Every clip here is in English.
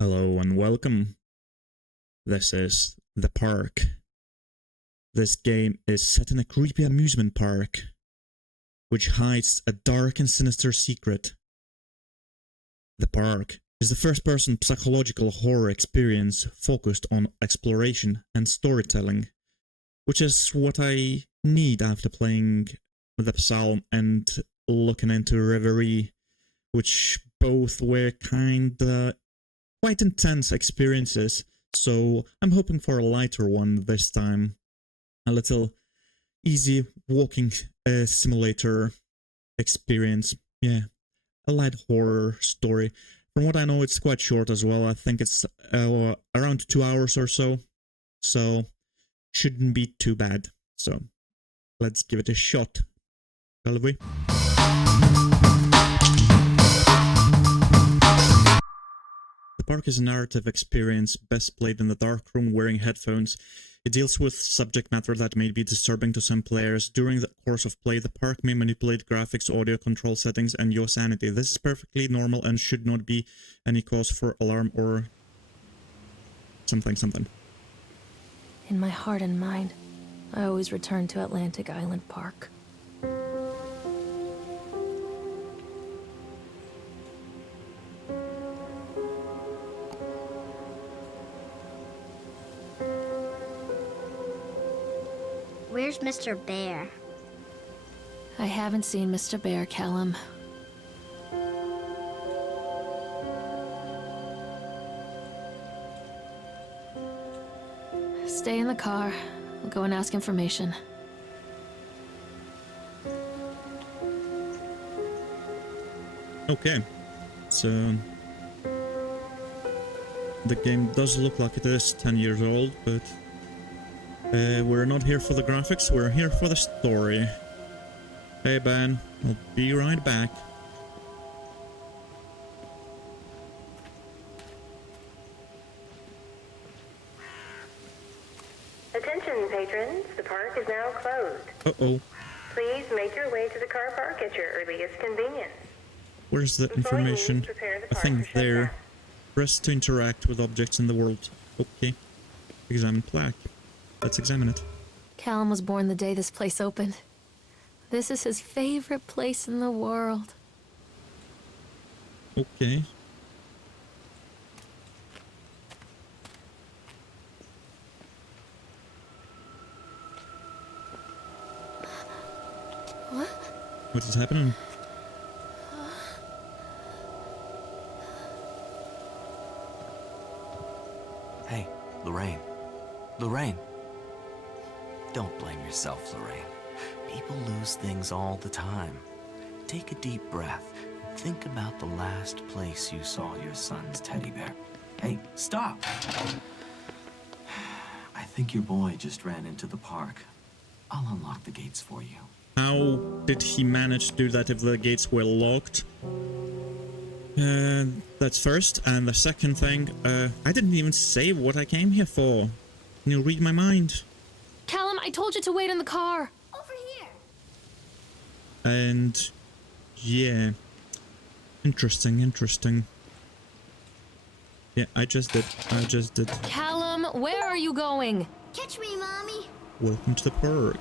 Hello and welcome. This is The Park. This game is set in a creepy amusement park, which hides a dark and sinister secret. The Park is the first-person psychological horror experience focused on exploration and storytelling, which is what I need after playing the Psalm and looking into Reveil, which both were quite intense experiences, so I'm hoping for a lighter one this time. A little easy walking simulator experience. Yeah, a light horror story. From what I know, it's quite short as well. I think it's around 2 hours or so, so shouldn't be too bad. So let's give it a shot, shall we? The Park is a narrative experience best played in the dark room wearing headphones. It deals with subject matter that may be disturbing to some players. During the course of play, the Park may manipulate graphics, audio control settings, and your sanity. This is perfectly normal and should not be any cause for alarm or something. In my heart and mind, I always return to Atlantic Island Park. Where's Mr. Bear? I haven't seen Mr. Bear, Callum. Stay in the car. I'll go and ask information. Okay, so the game does look like it is 10 years old, but we're not here for the graphics, we're here for the story. Hey Ben, I'll be right back. Attention patrons, the park is now closed. Uh-oh. Please make your way to the car park at your earliest convenience. Where's the information? I think there. Press to interact with objects in the world. Okay. Examine plaque. Let's examine it. Callum was born the day this place opened. This is his favorite place in the world. Okay. What? What is happening? Hey, Lorraine. Lorraine. Don't blame yourself, Lorraine. People lose things all the time. Take a deep breath and think about the last place you saw your son's teddy bear. Hey, stop! I think your boy just ran into the park. I'll unlock the gates for you. How did he manage to do that if the gates were locked? That's first. And the second thing, I didn't even say what I came here for. Can you read my mind? Callum, I told you to wait in the car. Over here. And yeah, interesting. Yeah, I just did. Callum, where are you going? Catch me, Mommy. Welcome to the park.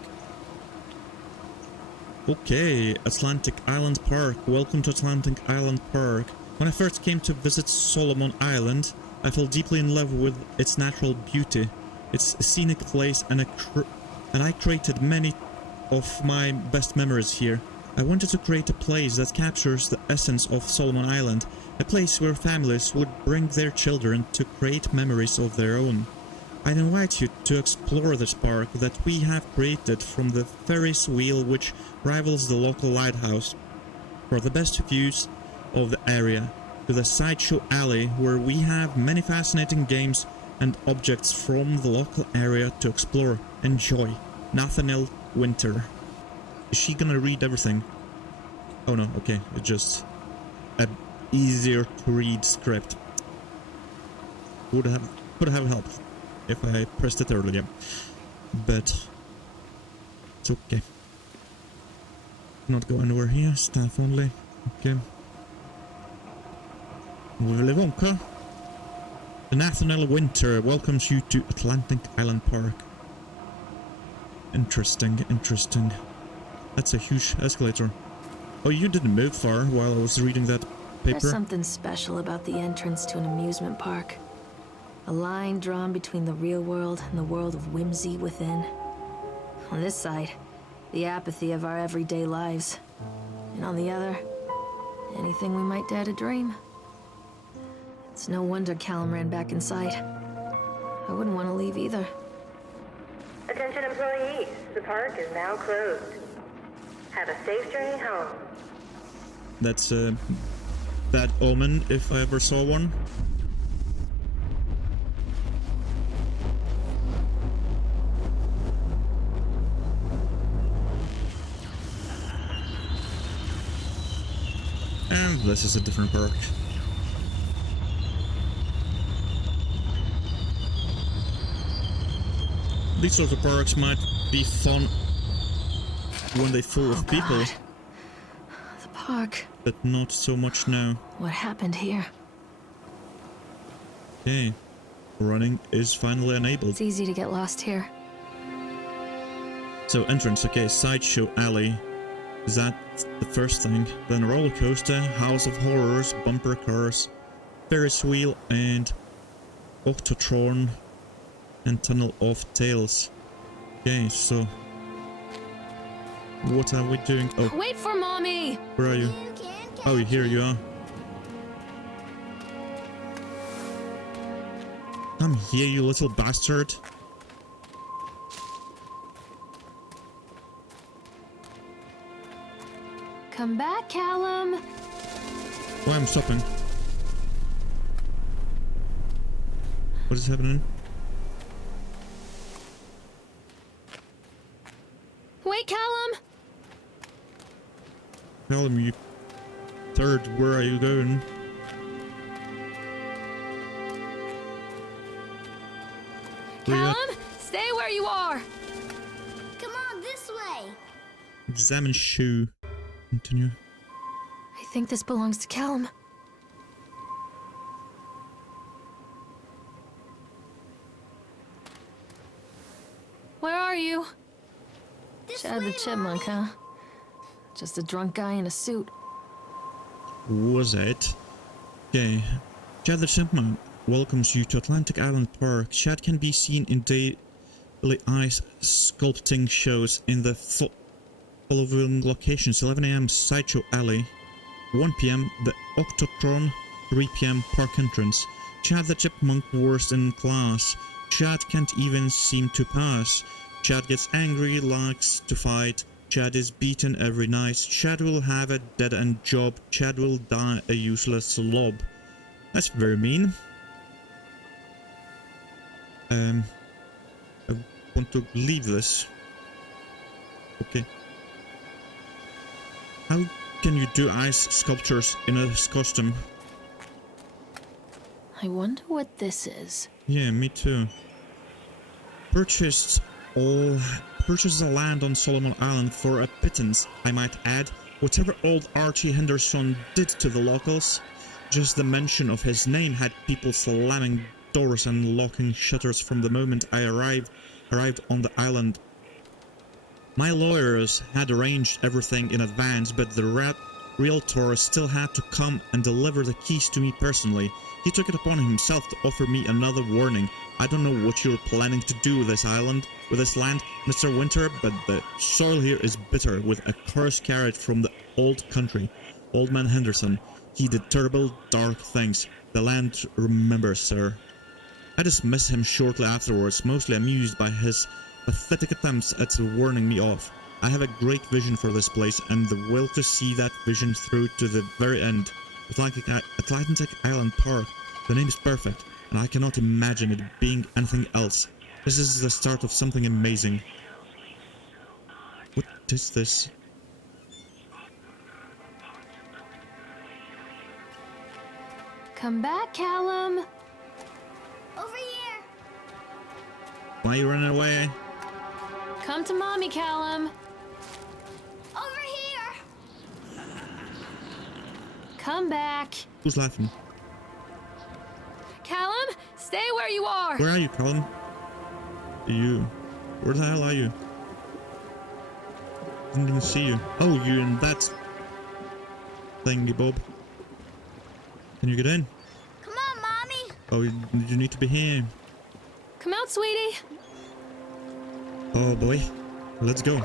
Okay, Atlantic Island Park. Welcome to Atlantic Island Park. When I first came to visit Solomon Island, I fell deeply in love with its natural beauty. It's a scenic place, and I created many of my best memories here. I wanted to create a place that captures the essence of Solomon Island, a place where families would bring their children to create memories of their own. I invite you to explore this park that we have created, from the Ferris wheel which rivals the local lighthouse for the best views of the area, to the sideshow alley where we have many fascinating games and objects from the local area to explore. Enjoy. Nathaniel Winter. Is she gonna read everything? Oh no, okay, it's just a easier to read script. Could have helped if I pressed it earlier, but it's okay. Not go anywhere here, staff only. Okay. Willy Wonka. Nathaniel Winter welcomes you to Atlantic Island Park. Interesting, interesting. That's a huge escalator. Oh, you didn't move far while I was reading that paper. There's something special about the entrance to an amusement park. A line drawn between the real world and the world of whimsy within. On this side, the apathy of our everyday lives. And on the other, anything we might dare to dream. It's no wonder Callum ran back inside. I wouldn't want to leave either. Attention employees, the park is now closed. Have a safe journey home. That's a bad omen if I ever saw one. And this is a different park. These sort of parks might be fun when they're full of people, God. The park. but not so much now. What happened here? Okay, running is finally enabled. It's easy to get lost here. So entrance, okay, sideshow alley. Is that the first thing? Then roller coaster, house of horrors, bumper cars, Ferris wheel, and Octotron, and tunnel of tales. Okay, so what are we doing? Oh, Wait for mommy! where are you? You can catch Oh, here you are. Come here, you little bastard. Come back, Callum! Why I'm stopping? What is happening? Wait, Callum! Tell me, you third, where are you going? Where you at? Callum, stay where you are! Come on, this way. Examine shoe. Continue. I think this belongs to Callum. Where are you? This Chad the way, Chipmunk, Mommy. huh? Just a drunk guy in a suit. Was it? Okay. Chad the Chipmunk welcomes you to Atlantic Island Park. Chad can be seen in daily ice sculpting shows in the following locations: 11 a.m. Sideshow Alley, 1 p.m. the Octotron, 3 p.m. Park entrance. Chad the Chipmunk worst in class. Chad can't even seem to pass. Chad gets angry, likes to fight. Chad is beaten every night. Chad will have a dead-end job. Chad will die a useless slob. That's very mean. I want to leave this. Okay. How can you do ice sculptures in a costume? I wonder what this is. Yeah, me too. Purchased the land on Solomon Island for a pittance, I might add. Whatever old Archie Henderson did to the locals, just the mention of his name had people slamming doors and locking shutters from the moment I arrived on the island. My lawyers had arranged everything in advance, but the realtor still had to come and deliver the keys to me personally. He took it upon himself to offer me another warning. I don't know what you're planning to do with this island, with this land, Mr. Winter, but the soil here is bitter with a curse carried from the old country. Old man Henderson, he did terrible, dark things. The land remembers, sir. I dismissed him shortly afterwards, mostly amused by his pathetic attempts at warning me off. I have a great vision for this place and the will to see that vision through to the very end. Atlantic Island Park. The name is perfect, and I cannot imagine it being anything else. This is the start of something amazing. What is this? Come back, Callum! Over here. Why are you running away? Come to mommy, Callum! Over here. Come back! Who's laughing? Callum, Stay where you are! Where are you, Colin? Where the hell are you? Didn't even see you. Oh, you're in that thingy, Bob. Can you get in? Come on, Mommy. Oh, you need to be here. Come out, sweetie. Oh boy, let's go.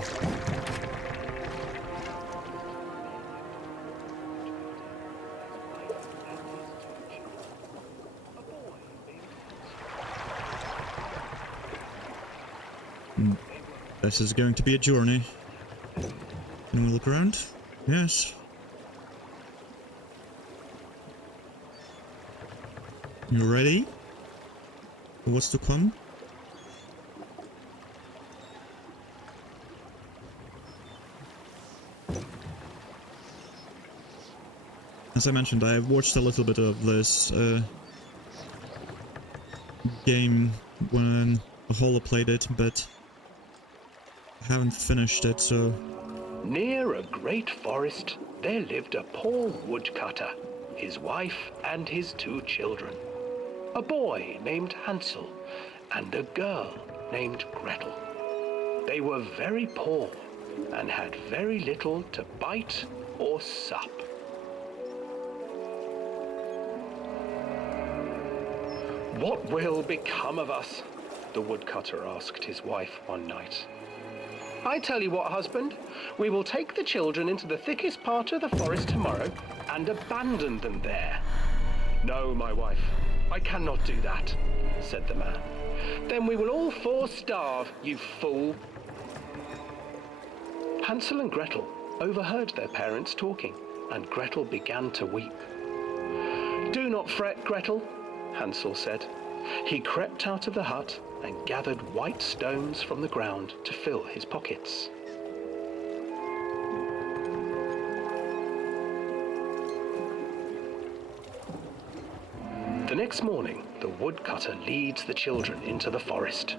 This is going to be a journey. Can we look around? Yes. You ready? For what's to come? As I mentioned, I watched a little bit of this game when Ahola played it, but I haven't finished it, so... Near a great forest, there lived a poor woodcutter, his wife and his 2 children. A boy named Hansel and a girl named Gretel. They were very poor and had very little to bite or sup. "What will become of us?" the woodcutter asked his wife one night. "I tell you what, husband, we will take the children into the thickest part of the forest tomorrow and abandon them there." "No, my wife, I cannot do that," said the man. "Then we will all 4 starve, you fool." Hansel and Gretel overheard their parents talking, and Gretel began to weep. "Do not fret, Gretel," Hansel said. He crept out of the hut and gathered white stones from the ground to fill his pockets. The next morning, the woodcutter leads the children into the forest.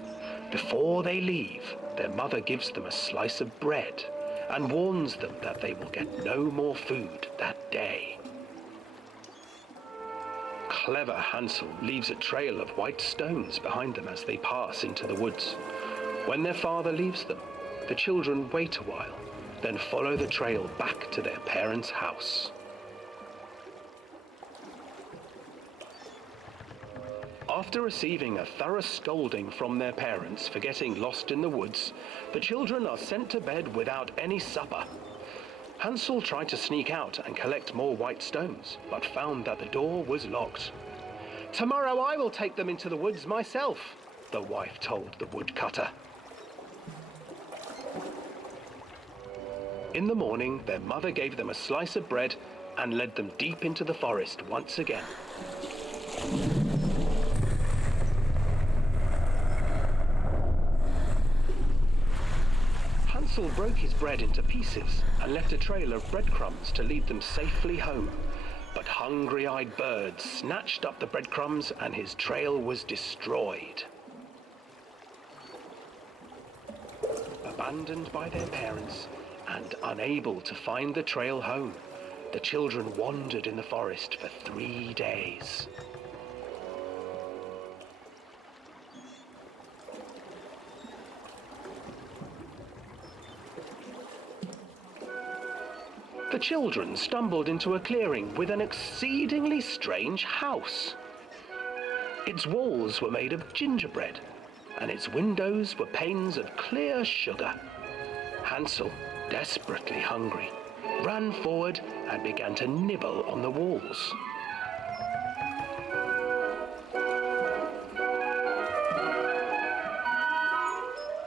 Before they leave, their mother gives them a slice of bread and warns them that they will get no more food that day. Clever Hansel leaves a trail of white stones behind them as they pass into the woods. When their father leaves them, the children wait a while, then follow the trail back to their parents' house. After receiving a thorough scolding from their parents for getting lost in the woods, the children are sent to bed without any supper. Hansel tried to sneak out and collect more white stones, but found that the door was locked. "Tomorrow I will take them into the woods myself," the wife told the woodcutter. In the morning, their mother gave them a slice of bread and led them deep into the forest once again. Hansel broke his bread into pieces and left a trail of breadcrumbs to lead them safely home. But hungry-eyed birds snatched up the breadcrumbs and his trail was destroyed. Abandoned by their parents and unable to find the trail home, the children wandered in the forest for 3 days. The children stumbled into a clearing with an exceedingly strange house. Its walls were made of gingerbread, and its windows were panes of clear sugar. Hansel, desperately hungry, ran forward and began to nibble on the walls.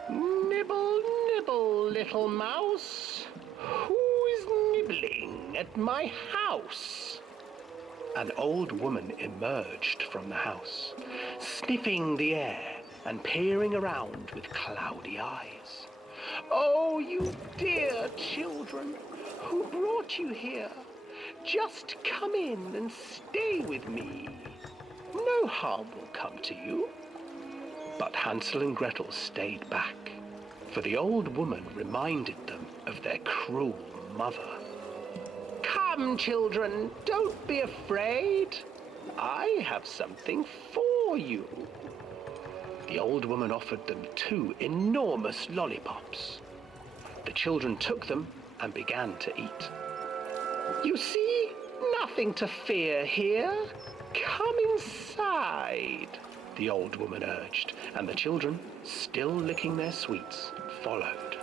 "Nibble, nibble, little mouse. Who is nibbling at my house?" An old woman emerged from the house, sniffing the air and peering around with cloudy eyes. "Oh, you dear children, who brought you here? Just come in and stay with me. No harm will come to you." But Hansel and Gretel stayed back, for the old woman reminded them of their cruel mother. "Come, children, don't be afraid. I have something for for you. The old woman offered them 2 enormous lollipops. The children took them and began to eat. You see, nothing to fear here. Come inside, the old woman urged, and the children, still licking their sweets, followed.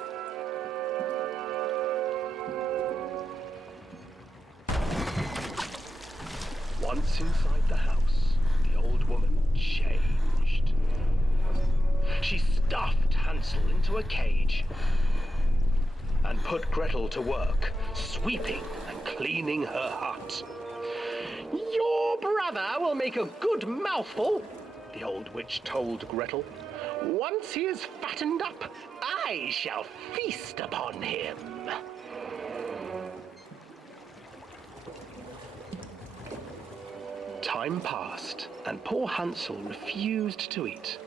Once inside the house, the old woman changed. She stuffed Hansel into a cage and put Gretel to work, sweeping and cleaning her hut. Your brother will make a good mouthful, the old witch told Gretel. Once he is fattened up, I shall feast upon him. Time passed, and poor Hansel refused to eat,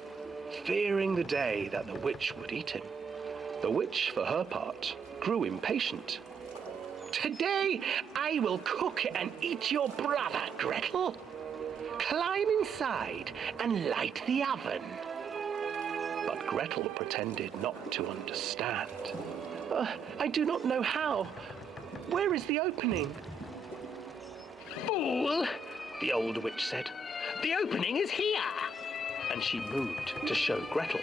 fearing the day that the witch would eat him. The witch, for her part, grew impatient. Today I will cook and eat your brother, Gretel. Climb inside and light the oven. But Gretel pretended not to understand. I do not know how. Where is the opening? Fool, the old witch said. The opening is here. And she moved to show Gretel.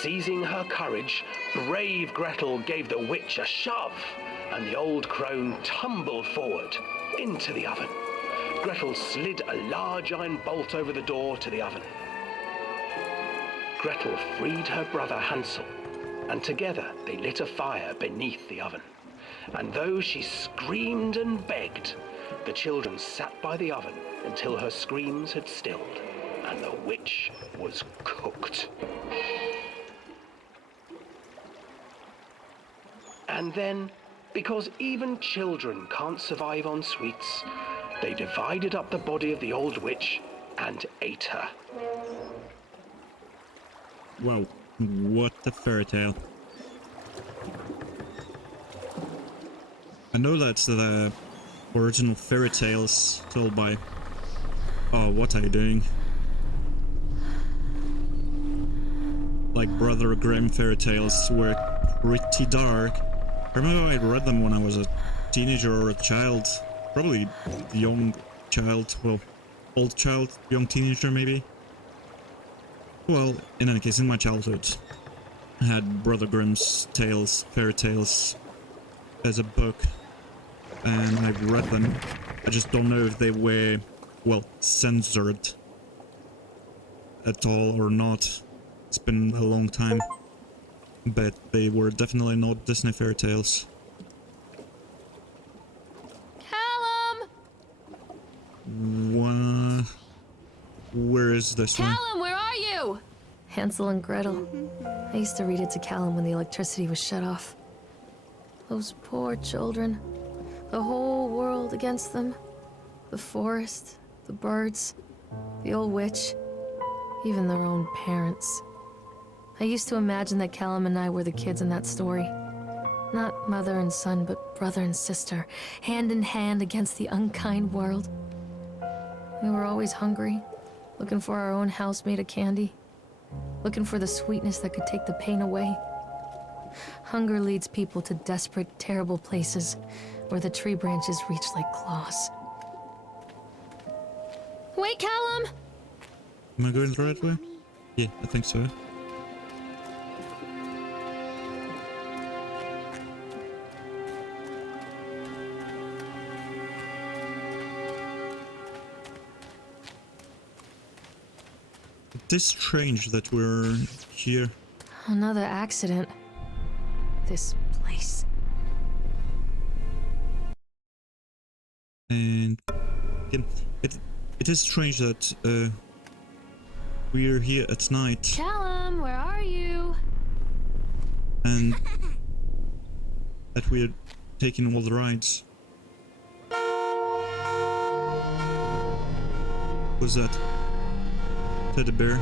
Seizing her courage, brave Gretel gave the witch a shove, and the old crone tumbled forward into the oven. Gretel slid a large iron bolt over the door to the oven. Gretel freed her brother Hansel, and together they lit a fire beneath the oven. And though she screamed and begged, the children sat by the oven until her screams had stilled, and the witch was cooked. And then, because even children can't survive on sweets, they divided up the body of the old witch and ate her. Wow, what a fairy tale. I know that's the original fairy tales told by... Oh, what are you doing? Like Brother Grimm fairy tales were pretty dark. I remember I read them when I was a teenager or a child. Probably young child, well, old child, young teenager maybe. Well, in any case, in my childhood, I had Brother Grimm's tales, fairy tales, as a book, and I've read them. I just don't know if they were, well, censored at all or not. It's been a long time, but they were definitely not Disney fairy tales. Callum! Where is this one? Callum, where are you? Hansel and Gretel. I used to read it to Callum when the electricity was shut off. Those poor children. The whole world against them. The forest, the birds, the old witch, even their own parents. I used to imagine that Callum and I were the kids in that story. Not mother and son, but brother and sister, hand in hand against the unkind world. We were always hungry, looking for our own house made of candy, looking for the sweetness that could take the pain away. Hunger leads people to desperate, terrible places where the tree branches reach like claws. Wait, Callum! Am I going the right way? Yeah, I think so. It is strange that we're here. Another accident. This place. And again, it is strange that we're here at night Callum, where are you? and that we're taking all the rides. Was that teddy bear?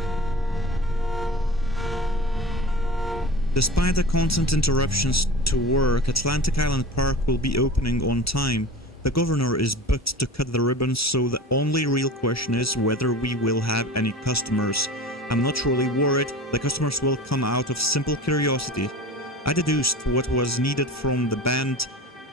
Despite the constant interruptions to work, Atlantic Island Park will be opening on time The governor is booked to cut the ribbons, so the only real question is whether we will have any customers. I'm not truly worried, the customers will come out of simple curiosity. I deduced what was needed from the banned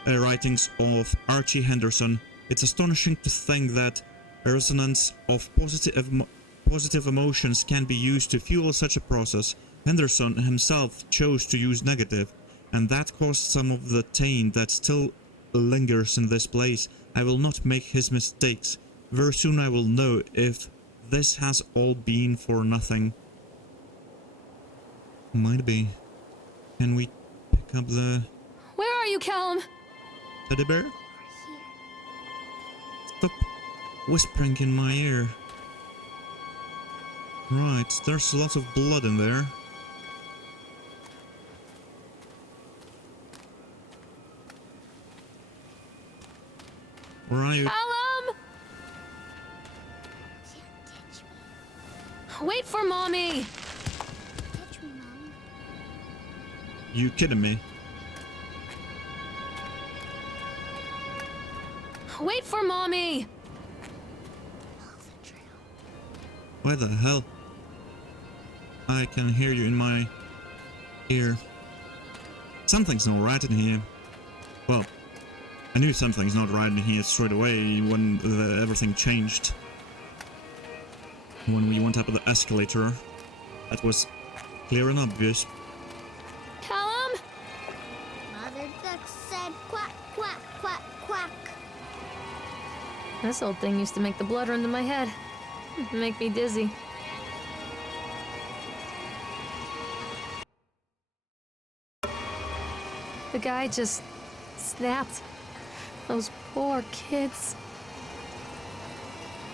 writings of Archie Henderson. It's astonishing to think that a resonance of positive emotions can be used to fuel such a process. Henderson himself chose to use negative, and that caused some of the taint that still lingers in this place. I will not make his mistakes. Very soon I will know if this has all been for nothing. Might be. Can we pick up the Where are you, Callum? teddy bear? Stop whispering in my ear. Right, there's lots of blood in there. Where are you? Callum! Wait for Mommy! Catch me, Mom. You kidding me? Wait for Mommy! Why the hell? I can hear you in my ear. Something's not right in here. Well, I knew something's not right in here straight away when everything changed. When we went up the escalator, that was clear and obvious. Callum? Mother Duck said quack, quack, quack, quack. This old thing used to make the blood run to my head. Make me dizzy. The guy just snapped. Those poor kids.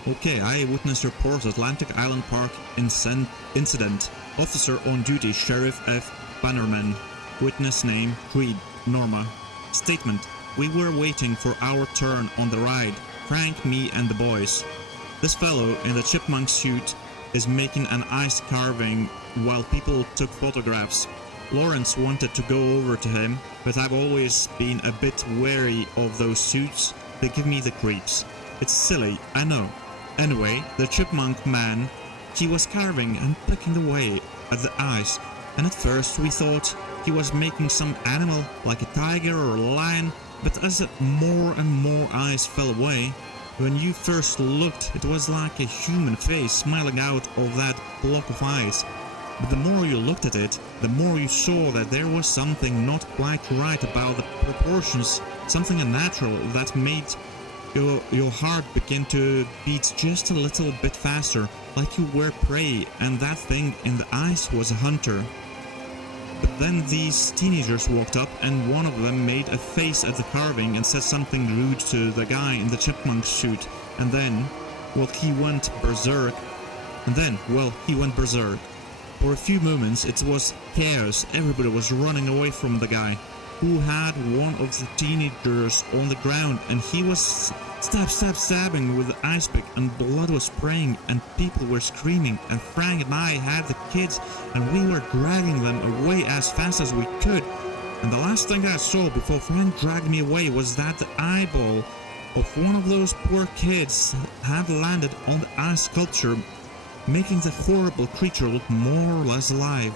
Okay, eyewitness report Atlantic Island Park incident. Officer on duty Sheriff F. Bannerman. Witness name Creed Norma. Statement: we were waiting for our turn on the ride. Frank, me and the boys. This fellow in the chipmunk suit is making an ice carving while people took photographs. Lawrence wanted to go over to him, but I've always been a bit wary of those suits. They give me the creeps. It's silly, I know. Anyway, the chipmunk man, he was carving and picking away at the ice, and at first we thought he was making some animal like a tiger or a lion, but as more and more ice fell away, when you first looked, it was like a human face smiling out of that block of ice. But the more you looked at it, the more you saw that there was something not quite right about the proportions, something unnatural that made your heart begin to beat just a little bit faster, like you were prey and that thing in the ice was a hunter. But then these teenagers walked up and one of them made a face at the carving and said something rude to the guy in the chipmunk suit, and then, well, he went berserk. For a few moments it was chaos. Everybody was running away from the guy, who had one of the teenagers on the ground, and he was stabbing with the ice pick, and blood was spraying and people were screaming, and Frank and I had the kids and we were dragging them away as fast as we could. And the last thing I saw before Frank dragged me away was that the eyeball of one of those poor kids had landed on the ice sculpture, making the horrible creature look more or less alive.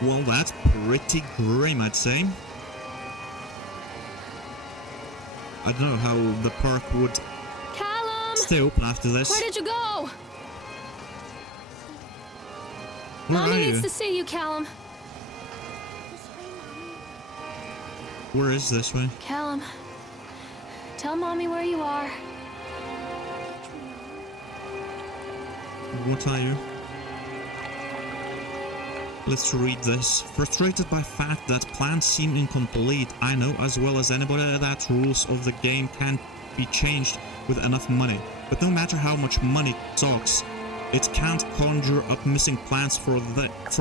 Well, that's pretty grim, I'd say. I don't know how the park would Callum! stay open after this. Where did you go? Where Mommy are needs you? to see you, Callum. This way, Mommy. Where is this way? Callum, tell Mommy where you are. Catch me, Mom. What are you? Let's read this. Frustrated by fact that plans seem incomplete, I know as well as anybody that rules of the game can't be changed with enough money. But no matter how much money talks, it can't conjure up missing plans from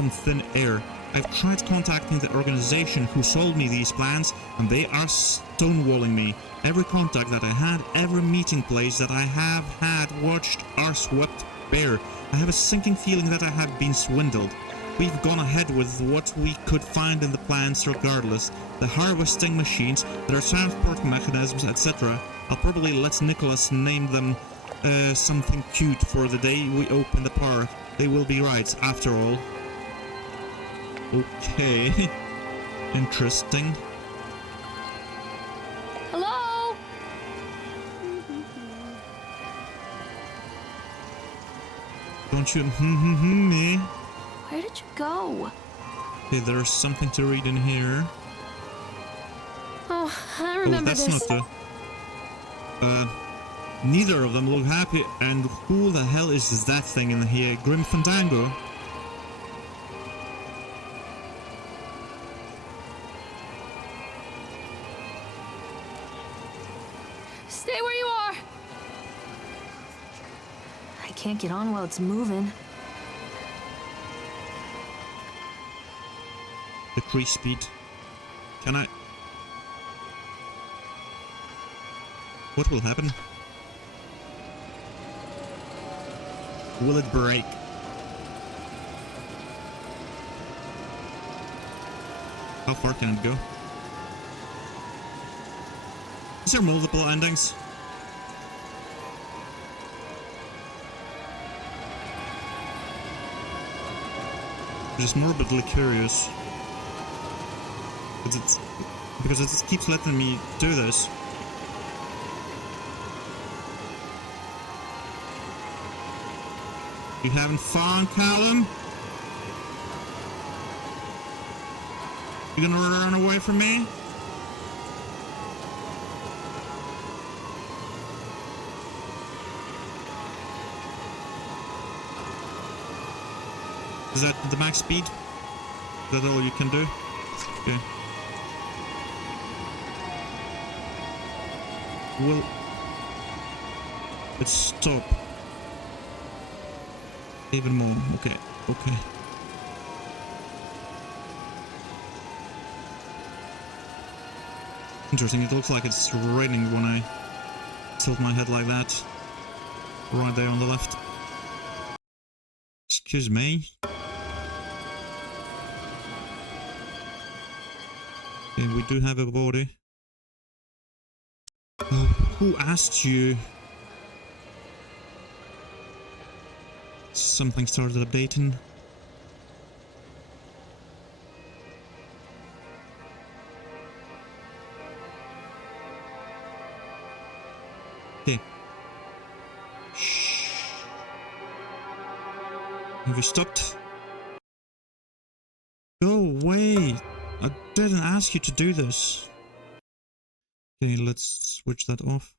thin air. I've tried contacting the organization who sold me these plans, and they are stonewalling me. Every contact that I had, every meeting place that I have had watched are swept bare. I have a sinking feeling that I have been swindled. we've gone ahead with what we could find in the plants regardless. The harvesting machines, their transport mechanisms, etc. I'll probably let Nicholas name them something cute for the day we open the park. They will be right, after all. Okay. Interesting. Hello? Don't you me? Where did you go? Okay, there's something to read in here. Oh, I remember that's this. not the... neither of them look happy, and who the hell is that thing in here? Grim Fandango? Stay where you are! I can't get on while it's moving. Decrease speed. Can I... What will happen? Will it break? How far can it go? Is there multiple endings? I'm just morbidly curious. Because it just keeps letting me do this. You having fun, Callum? You gonna run away from me? Is that the max speed? Is that all you can do? Okay. Will it stop? Even more. Okay. Okay. Interesting. It looks like it's raining when I tilt my head like that. Right there on the left. Excuse me. Okay, we do have a body. Who asked you? Something started updating. Okay. Shh. Have you stopped? Go away! I didn't ask you to do this. Okay, let's switch that off.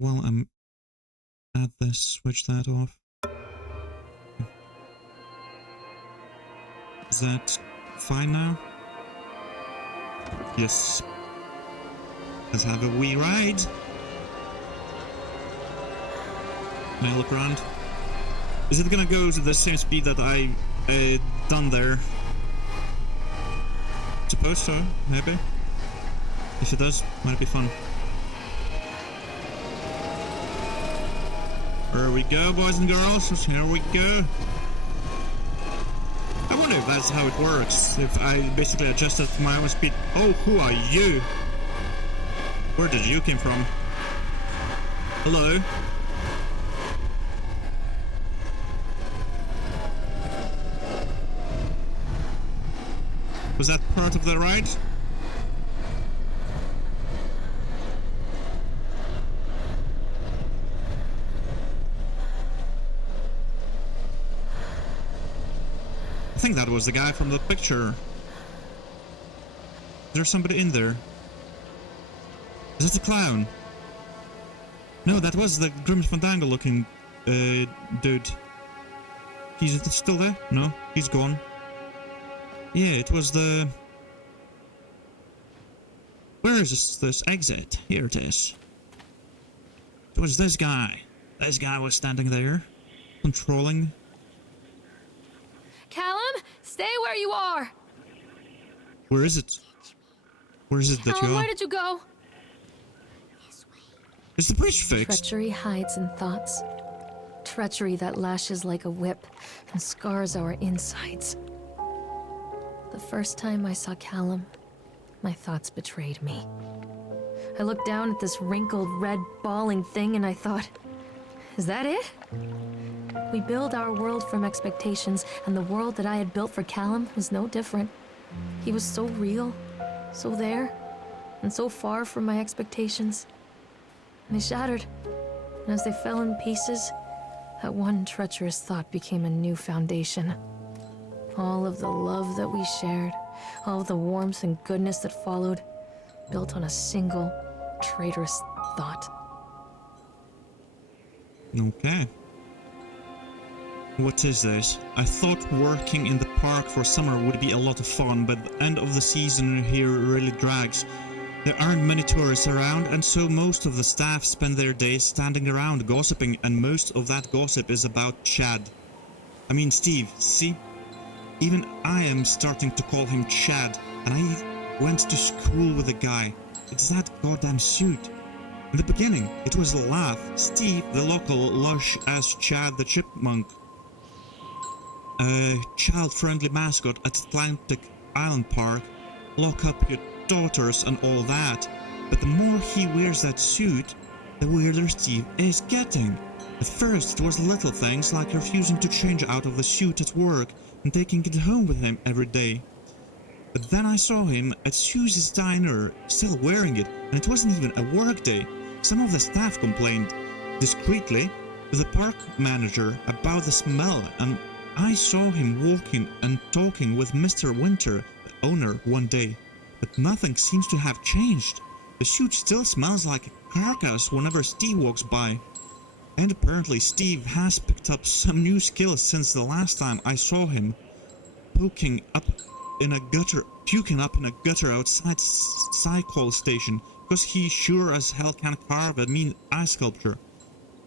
Well, I'm at this, switch that off. Is that fine now? Yes. Let's have a wee ride. May I look around? Is it gonna go to the same speed that I done there? Suppose so, maybe. If it does, might be fun. Here we go, boys and girls. Here we go. I wonder if that's how it works. If I basically adjusted my own speed. Oh, who are you? Where did you came from? Hello? Was that part of the ride? I think that was the guy from the picture. Is there somebody in there? Is that the clown? No, that was the Grim Fandango looking dude. He's still there? No, he's gone. Yeah, it was the... Where is this exit? Here it is. It was this guy. This guy was standing there, controlling... Callum, stay where you are! Where is it? Where is it that Callum, you are? where did you go? Is the bridge fixed? Treachery hides in thoughts. treachery that lashes like a whip and scars our insides. The first time I saw Callum, my thoughts betrayed me. I looked down at this wrinkled, red, bawling thing and I thought, is that it? We build our world from expectations, and the world that I had built for Callum was no different. He was so real, so there, and so far from my expectations. And they shattered, and as they fell in pieces, that one treacherous thought became a new foundation. All of the love that we shared, all of the warmth and goodness that followed, built on a single, traitorous thought. Okay. What is this? I thought working in the park for summer would be a lot of fun, but the end of the season here really drags. There aren't many tourists around, and so most of the staff spend their days standing around gossiping, and most of that gossip is about Chad. I mean Steve, see? Even I am starting to call him Chad, and I went to school with a guy. It's that goddamn suit. In the beginning, it was a laugh. Steve, the local lush-ass Chad the Chipmunk, a child-friendly mascot at Atlantic Island Park, lock up your daughters and all that. But the more he wears that suit, the weirder Steve is getting. At first, it was little things like refusing to change out of the suit at work and taking it home with him every day. But then I saw him at Susie's diner, still wearing it, and it wasn't even a work day. Some of the staff complained discreetly to the park manager about the smell, and I saw him walking and talking with Mr. Winter, the owner, one day. But nothing seems to have changed. The suit still smells like a carcass whenever Steve walks by. And apparently Steve has picked up some new skills since the last time I saw him, puking up in a gutter outside Cycol station, because he sure as hell can carve a mean ice sculpture.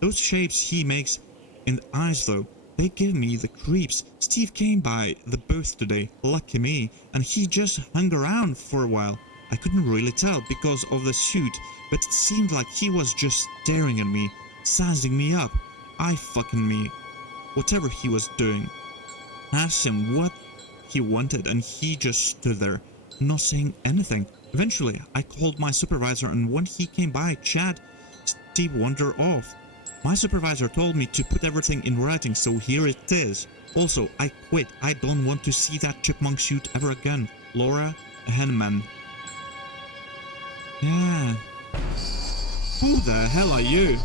Those shapes he makes in the eyes though, they give me the creeps. Steve came by the booth today, lucky me, and he just hung around for a while. I couldn't really tell because of the suit, but it seemed like he was just staring at me, sizing me up, eye-fucking me, whatever he was doing. Asked him what he wanted and he just stood there, not saying anything. Eventually, I called my supervisor, and when he came by, Steve wandered off. My supervisor told me to put everything in writing, so here it is. Also, I quit. I don't want to see that chipmunk suit ever again. Laura Henman. Yeah. Who the hell are you?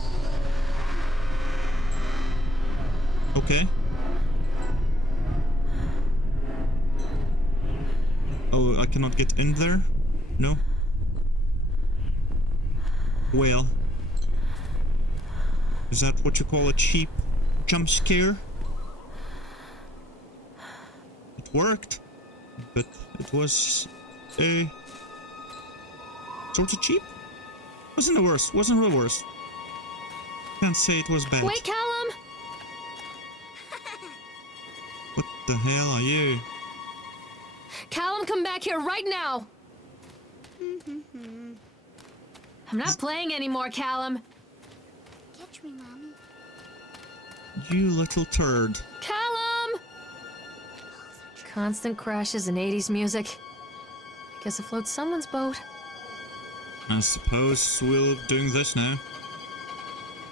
Okay. Oh, I cannot get in there? No? Well. Is that what you call a cheap jump scare? It worked, but it was sort of cheap. Wasn't the worst. Wasn't the worst. Can't say it was bad. Wait, Callum! What the hell are you? Callum, come back here right now! I'm not playing anymore, Callum. Catch me, Mommy. You little turd. Callum! Constant crashes and 80s music. I guess it floats someone's boat. I suppose we're doing this now.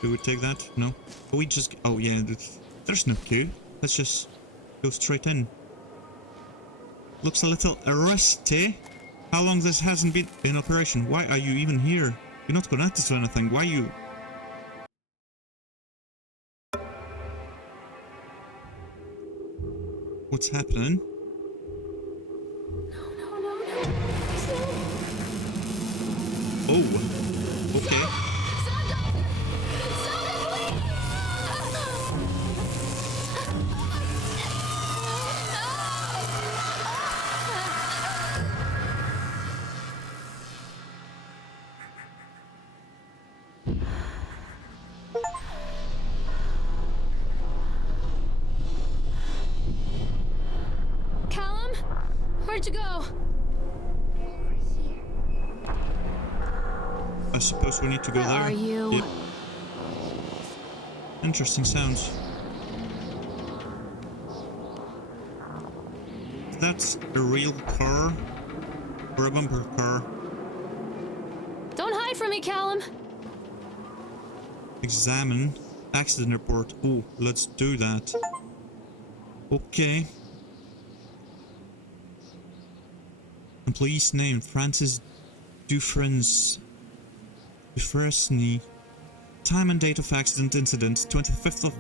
Do we take that? No. Oh, we just... Oh, yeah. There's no queue. Let's just go straight in. Looks a little rusty. How long this hasn't been in operation? Why are you even here? You're not connected to anything. Why you... What's happening? Oh, okay. Callum? Where'd you go? Over here. I suppose we need to go Where there. are you? Yep. Interesting sounds. that's a real car? Or a bumper car? Don't hide from me, Callum. Examine accident report. Oh, let's do that. Okay. Employee's name, Francis Dufresne. Time and date of accident incident, 25th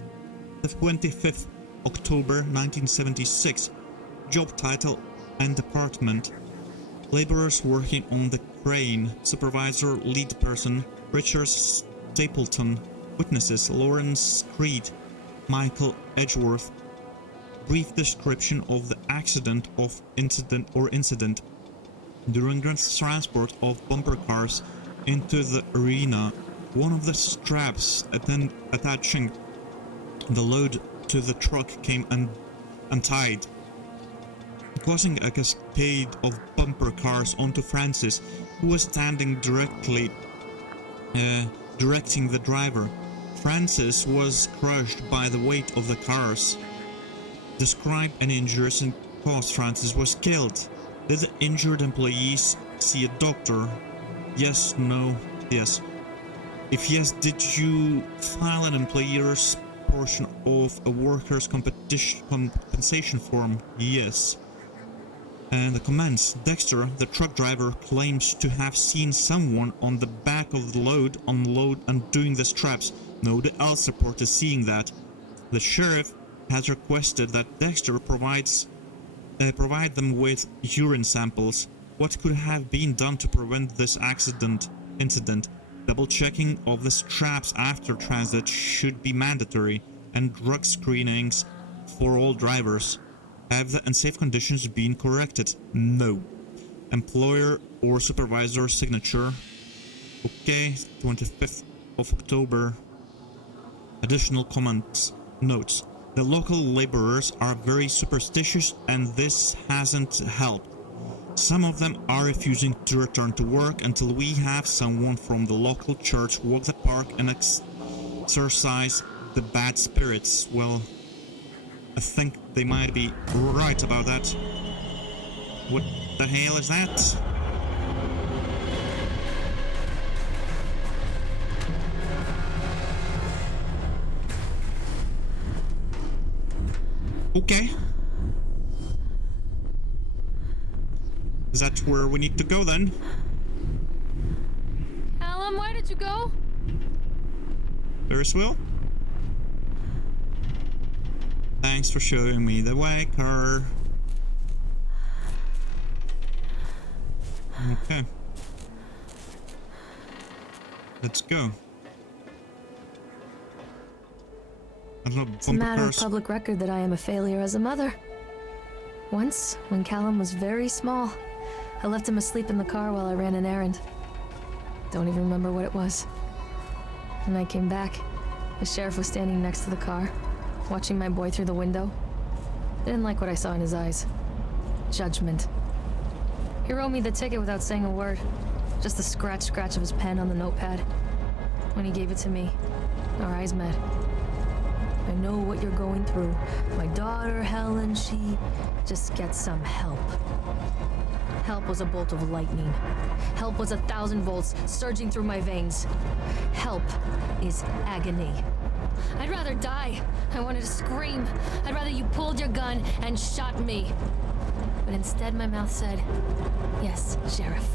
October 1976. Job title and department. Laborers working on the crane. Supervisor, lead person, Richard Stapleton. Witnesses, Lawrence Creed, Michael Edgeworth. Brief description of the accident of incident. During the transport of bumper cars into the arena, one of the straps attaching the load to the truck came untied, causing a cascade of bumper cars onto Francis, who was standing directing the driver. Francis was crushed by the weight of the cars. Describe any injuries and cause Francis was killed. Did the injured employees see a doctor? Yes, no, yes. If yes, did you file an employer's portion of a workers' compensation form? Yes. And the comments. Dexter, the truck driver, claims to have seen someone on the back of the load undoing the straps. Nobody else reported seeing that. The sheriff has requested that Dexter provide them with urine samples. What could have been done to prevent this incident? Double checking of the straps after transit should be mandatory, and drug screenings for all drivers. Have the unsafe conditions been corrected? No. Employer or supervisor signature. Okay, 25th of October. Additional comments. Notes. The local laborers are very superstitious and this hasn't helped. Some of them are refusing to return to work until we have someone from the local church walk the park and exorcise the bad spirits. Well, I think they might be right about that. What the hell is that? Okay. Is that where we need to go then? Callum, where did you go? Ferris wheel? Thanks for showing me the way, car. Okay. Let's go. I don't know, It's a matter of public record that I am a failure as a mother. Once, when Callum was very small, I left him asleep in the car while I ran an errand. Don't even remember what it was. When I came back, the sheriff was standing next to the car, watching my boy through the window. I didn't like what I saw in his eyes. Judgment. He wrote me the ticket without saying a word. Just the scratch of his pen on the notepad. When he gave it to me, our eyes met. I know what you're going through. My daughter, Helen, she just gets some help. Help was a bolt of lightning. Help was 1,000 volts surging through my veins. Help is agony. I'd rather die. I wanted to scream. I'd rather you pulled your gun and shot me. But instead my mouth said, yes, Sheriff.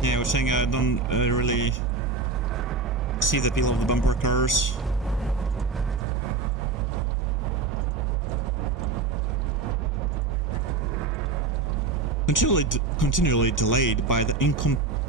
Yeah, I was saying I don't really see the appeal of the bumper cars. Continually delayed by the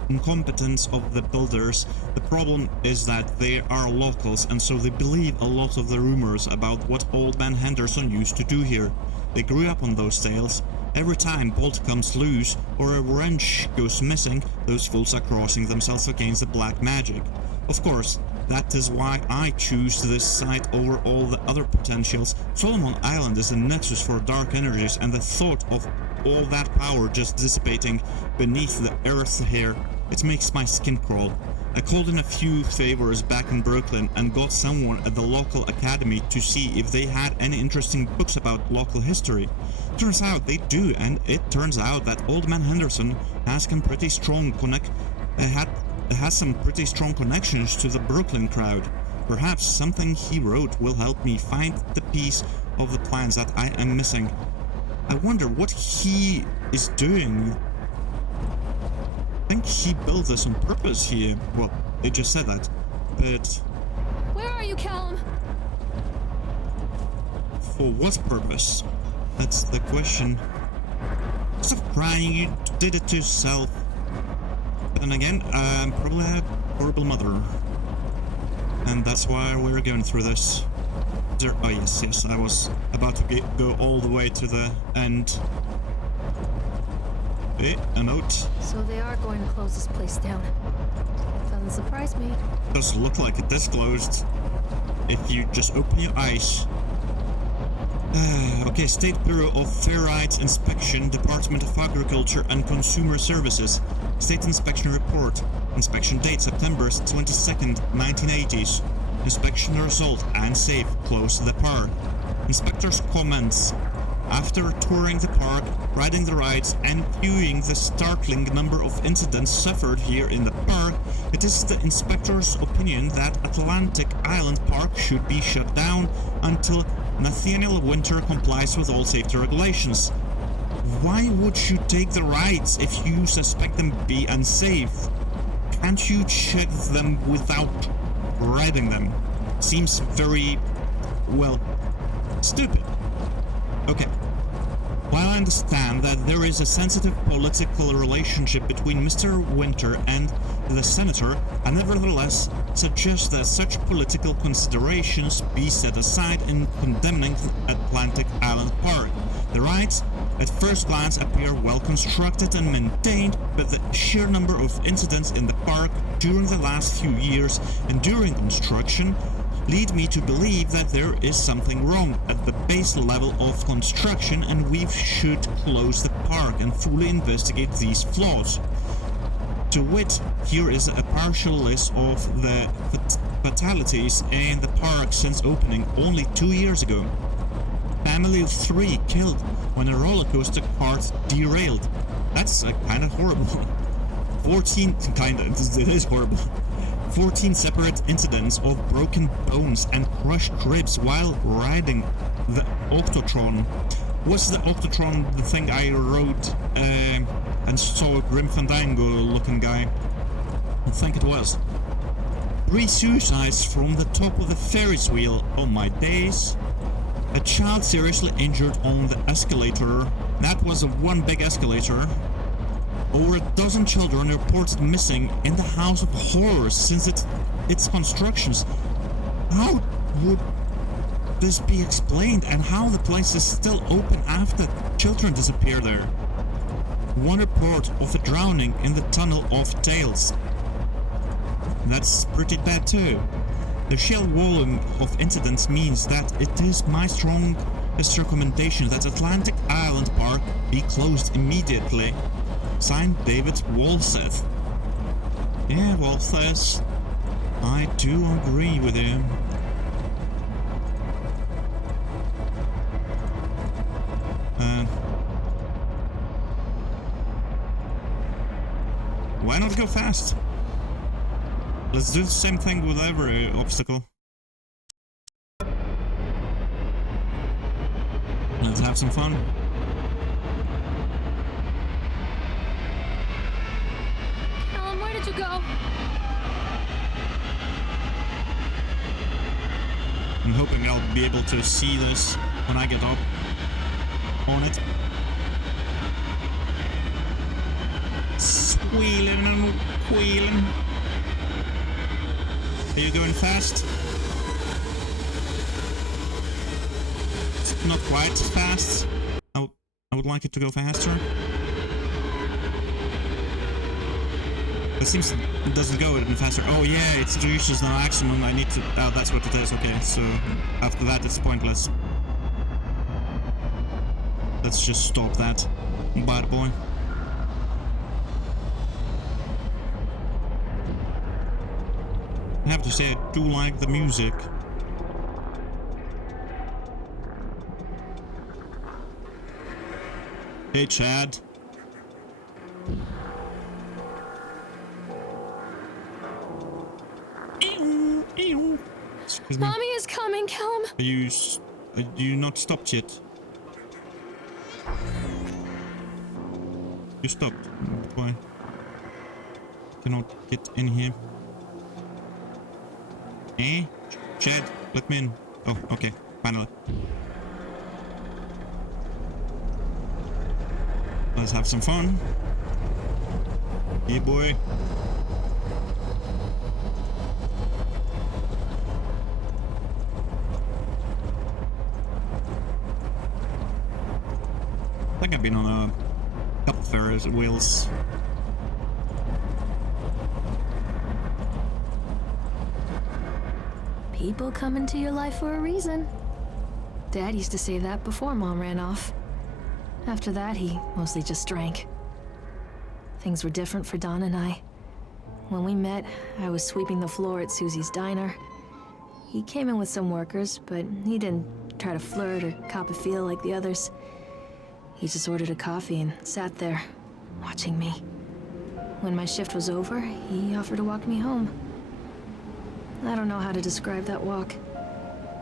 incompetence of the builders. The problem is that they are locals and so they believe a lot of the rumors about what Old Man Henderson used to do here. They grew up on those tales. Every time bolt comes loose or a wrench goes missing, those fools are crossing themselves against the black magic. Of course, that is why I choose this site over all the other potentials. Solomon Island is a nexus for dark energies, and the thought of all that power just dissipating beneath the earth here, it makes my skin crawl. I called in a few favors back in Brooklyn and got someone at the local academy to see if they had any interesting books about local history. Turns out they do, and it turns out that Old Man Henderson has some pretty strong connections to the Brooklyn crowd. Perhaps something he wrote will help me find the piece of the plans that I am missing. I wonder what he is doing. I think he built this on purpose here. Well, it just said that, but... Where are you, Callum? For what purpose? That's the question. Stop crying, you did it to yourself. But then again, I'm probably a horrible mother. And that's why we're going through this. Oh yes, I was about to go all the way to the end. Hey, a note. So they are going to close this place down. Doesn't surprise me. Does look like it is closed. If you just open your eyes. Okay, State Bureau of Fair Rights Inspection, Department of Agriculture and Consumer Services. State Inspection Report. Inspection date September 22nd, 1980s. Inspection result and safe. Close the park. Inspector's comments. After touring the park, riding the rides, and viewing the startling number of incidents suffered here in the park, it is the inspector's opinion that Atlantic Island Park should be shut down until Nathaniel Winter complies with all safety regulations. Why would you take the rides if you suspect them to be unsafe? Can't you check them without riding them? Seems very, well, stupid. Okay. While I understand that there is a sensitive political relationship between Mr. Winter and the senator, I nevertheless suggest that such political considerations be set aside in condemning Atlantic Island Park. The rides, at first glance, appear well constructed and maintained, but the sheer number of incidents in the park during the last few years and during construction lead me to believe that there is something wrong at the base level of construction, and we should close the park and fully investigate these flaws. To wit, here is a partial list of the fatalities in the park since opening only 2 years ago. Family of 3 killed when a roller coaster cart derailed. That's kind of horrible. 14 it is horrible. 14 separate incidents of broken bones and crushed ribs while riding the Octotron. Was the Octotron the thing I rode and saw a Grim Fandango looking guy? I think it was. 3 suicides from the top of the Ferris wheel. Oh my days. A child seriously injured on the escalator. That was one big escalator. Over a dozen children reported missing in the House of Horrors since its constructions. How would this be explained, and how the place is still open after children disappear there? One report of a drowning in the tunnel of Tales. That's pretty bad too. The sheer volume of incidents means that it is my strongest recommendation that Atlantic Island Park be closed immediately. Signed, David Walseth. Yeah, Walseth, I do agree with you. Why not go fast? Let's do the same thing with every obstacle. Let's have some fun. Where did you go? I'm hoping I'll be able to see this when I get up on it. Squealing and wheeling. Are you going fast? It's not quite as fast. I would like it to go faster. It seems it doesn't go even faster. Oh yeah, it reaches the maximum. I need to... Oh, that's what it is. Okay, so after that it's pointless. Let's just stop that bad boy. I have to say, I do like the music. Hey, Chad. Ew, ew. Excuse me. Mommy is coming, Callum. Are you not stopped yet? You stopped. Why? Cannot get in here. Eh? Chad, let me in. Oh, okay. Finally. Let's have some fun. Yeah, boy. I think I've been on a couple Ferris wheels. People come into your life for a reason. Dad used to say that before Mom ran off. After that, he mostly just drank. Things were different for Don and I. When we met, I was sweeping the floor at Susie's diner. He came in with some workers, but he didn't try to flirt or cop a feel like the others. He just ordered a coffee and sat there, watching me. When my shift was over, he offered to walk me home. I don't know how to describe that walk.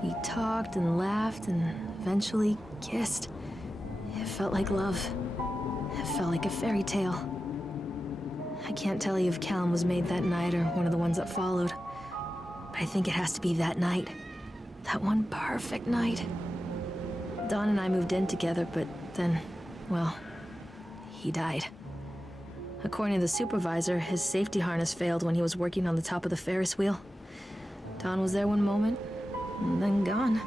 We talked and laughed and eventually kissed. It felt like love. It felt like a fairy tale. I can't tell you if Callum was made that night or one of the ones that followed. But I think it has to be that night. That one perfect night. Dawn and I moved in together, but then, well, he died. According to the supervisor, his safety harness failed when he was working on the top of the Ferris wheel. Dawn was there one moment, and then gone.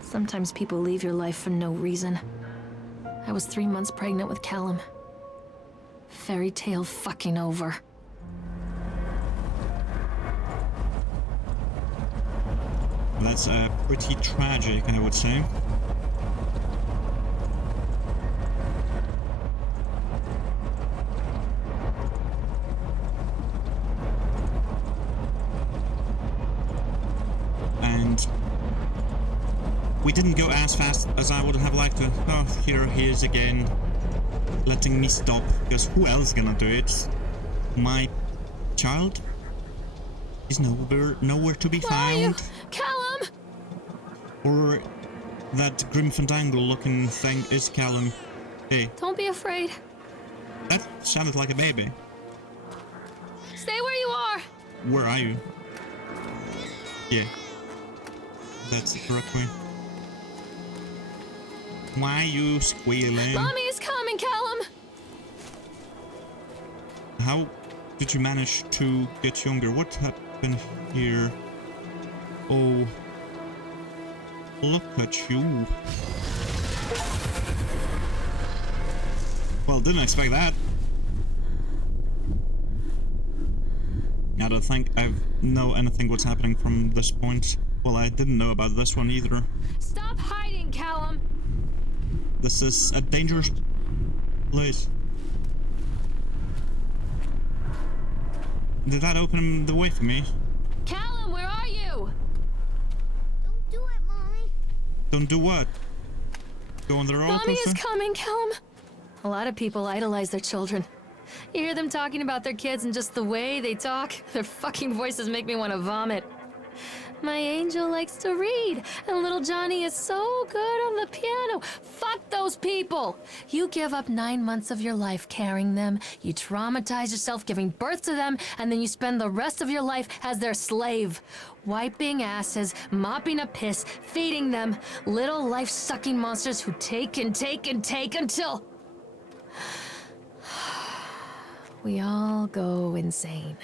Sometimes people leave your life for no reason. I was 3 months pregnant with Callum. Fairy tale fucking over. That's pretty tragic, I would say. And we didn't go as fast as I would have liked to. Oh, here he is again, letting me stop, because who else gonna do it? My child? He's nowhere to be Where are you? found. Callum! Or that Grim Fandangle looking thing is Callum. Hey, Don't be afraid. that sounded like a baby. Stay where you are! Where are you? Yeah. That's the correct way. Why are you squealing? Mommy is coming, Callum! How did you manage to get younger? What happened here? Oh. Look at you. Well, didn't expect that. I don't think I know anything what's happening from this point. Well, I didn't know about this one either. Stop hiding, Callum! This is a dangerous place. Did that open the way for me? Callum, where are you? Don't do it, Mommy. Don't do what? Go on the roller Mommy coaster? is coming, Callum. A lot of people idolize their children. You hear them talking about their kids and just the way they talk, their fucking voices make me want to vomit. My angel likes to read, and little Johnny is so good on the piano. Fuck those people! You give up 9 months of your life carrying them, you traumatize yourself giving birth to them, and then you spend the rest of your life as their slave. Wiping asses, mopping up piss, feeding them. Little life-sucking monsters who take and take and take until... we all go insane.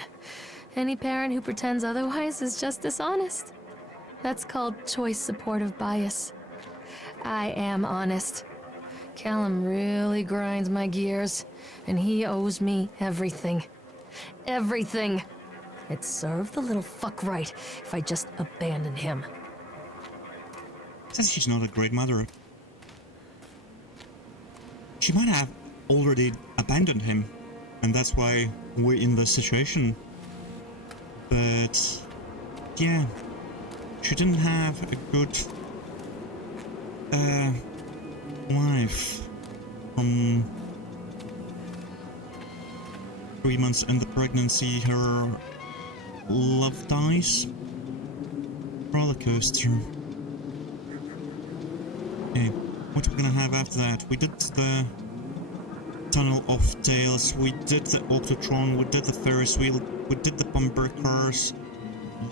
Any parent who pretends otherwise is just dishonest. That's called choice supportive bias. I am honest. Callum really grinds my gears, and he owes me everything. Everything. It served the little fuck right if I just abandoned him. Says she's not a great mother. She might have already abandoned him, and that's why we're in this situation. But Right. Yeah. She didn't have a good life from 3 months into pregnancy. Her love dies. Roller coaster. Okay, what are we gonna have after that? We did the Tunnel of Tales, we did the Octotron, we did the Ferris wheel, we did the bumper cars.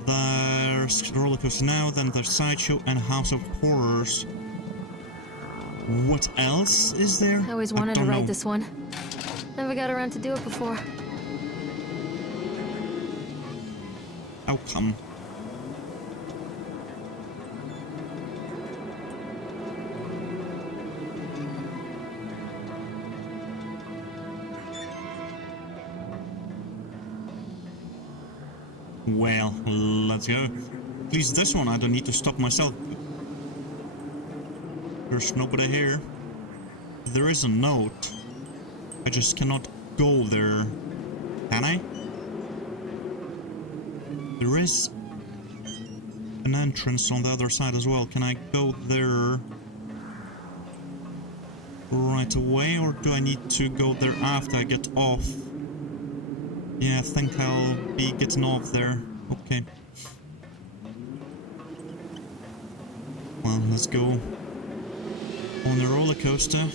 There's roller coaster now, then there's Sideshow and House of Horrors. What else is there? I always wanted to don't ride know. this one. Never got around to do it before. How come? Well, let's go. At least this one I don't need to stop myself. There's nobody here. There is a note. I just cannot go there. Can I? There is an entrance on the other side as well. Can I go there right away, or do I need to go there after I get off? Yeah, I think I'll be getting off there. Okay. Well, let's go on the roller coaster.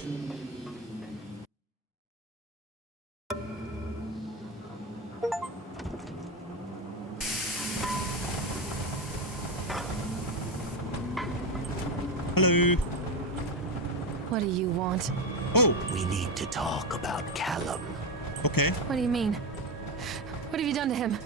Hello. What do you want? Oh, We need to talk about Callum. okay. What do you mean? What have you done to him?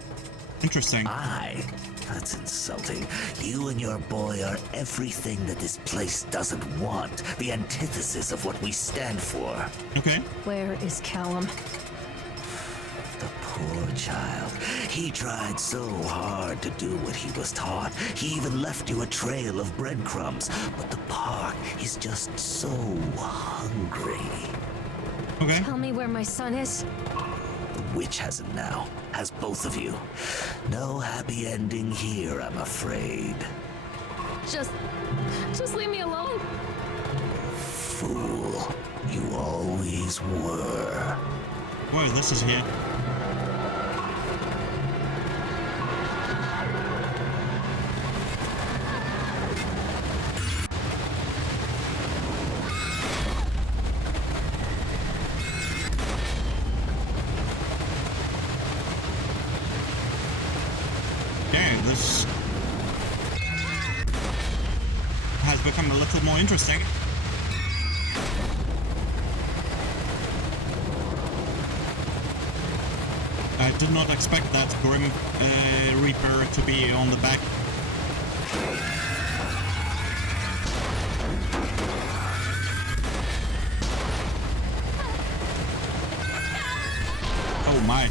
Interesting. That's insulting. You and your boy are everything that this place doesn't want. The antithesis of what we stand for. Okay. Where is Callum? The poor child. He tried so hard to do what he was taught. He even left you a trail of breadcrumbs. But the park is just so hungry. Okay. Tell me where my son is. The witch has him now. Has both of you. No happy ending here, I'm afraid. Just leave me alone. Fool. You always were. Well, this is here. Okay, this has become a little more interesting. I did not expect that Grim Reaper to be on the back. Oh my.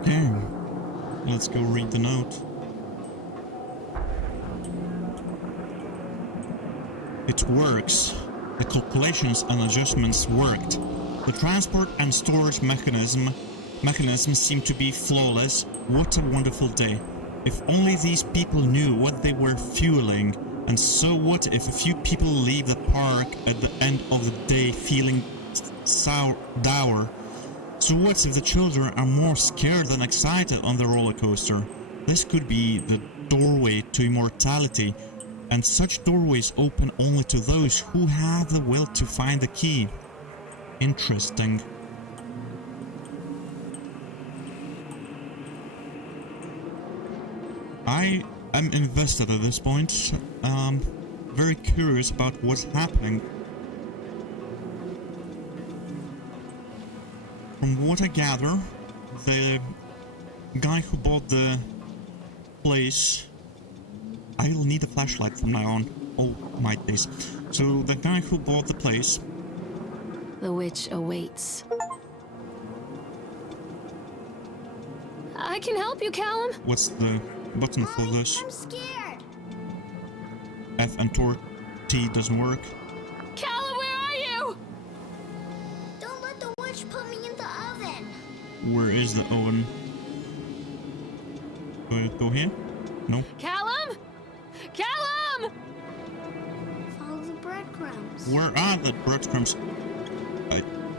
Okay, let's go read the note. It works. The calculations and adjustments worked. The transport and storage mechanisms seem to be flawless. What a wonderful day. If only these people knew what they were fueling. And so what if a few people leave the park at the end of the day feeling dour? So what if the children are more scared than excited on the roller coaster? This could be the doorway to immortality, and such doorways open only to those who have the will to find the key. Interesting. I am invested at this point. Very curious about what's happening. From what I gather, the guy who bought the place I'll need a flashlight from now on. Oh my days. So the guy who bought the place. The witch awaits. I can help you, Callum. What's the button for Mommy, this? I'm scared. F and T doesn't work. Callum, where are you? Don't let the witch put me in the oven. Where is the oven? Go here? No. Callum? Callum! Follow the breadcrumbs. Where are the breadcrumbs?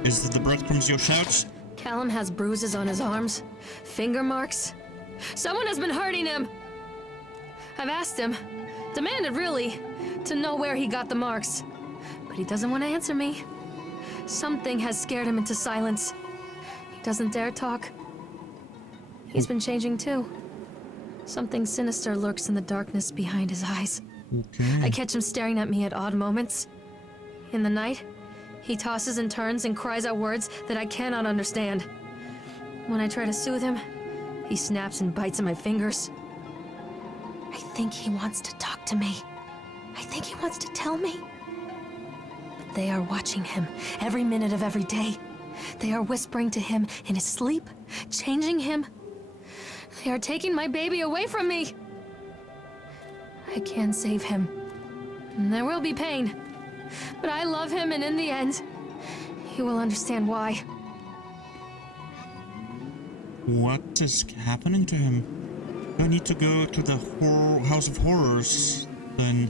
Is the breadcrumbs your shouts? Callum has bruises on his arms, finger marks. Someone has been hurting him. I've asked him, demanded really, to know where he got the marks. But he doesn't want to answer me. Something has scared him into silence. He doesn't dare talk. He's been changing too. Something sinister lurks in the darkness behind his eyes. Okay. I catch him staring at me at odd moments. In the night, he tosses and turns and cries out words that I cannot understand. When I try to soothe him, he snaps and bites at my fingers. I think he wants to talk to me. I think he wants to tell me. But they are watching him every minute of every day. They are whispering to him in his sleep, changing him. They are taking my baby away from me. I can save him. There will be pain. But I love him, and in the end, he will understand why. What is happening to him? Do I need to go to the House of Horrors? Then...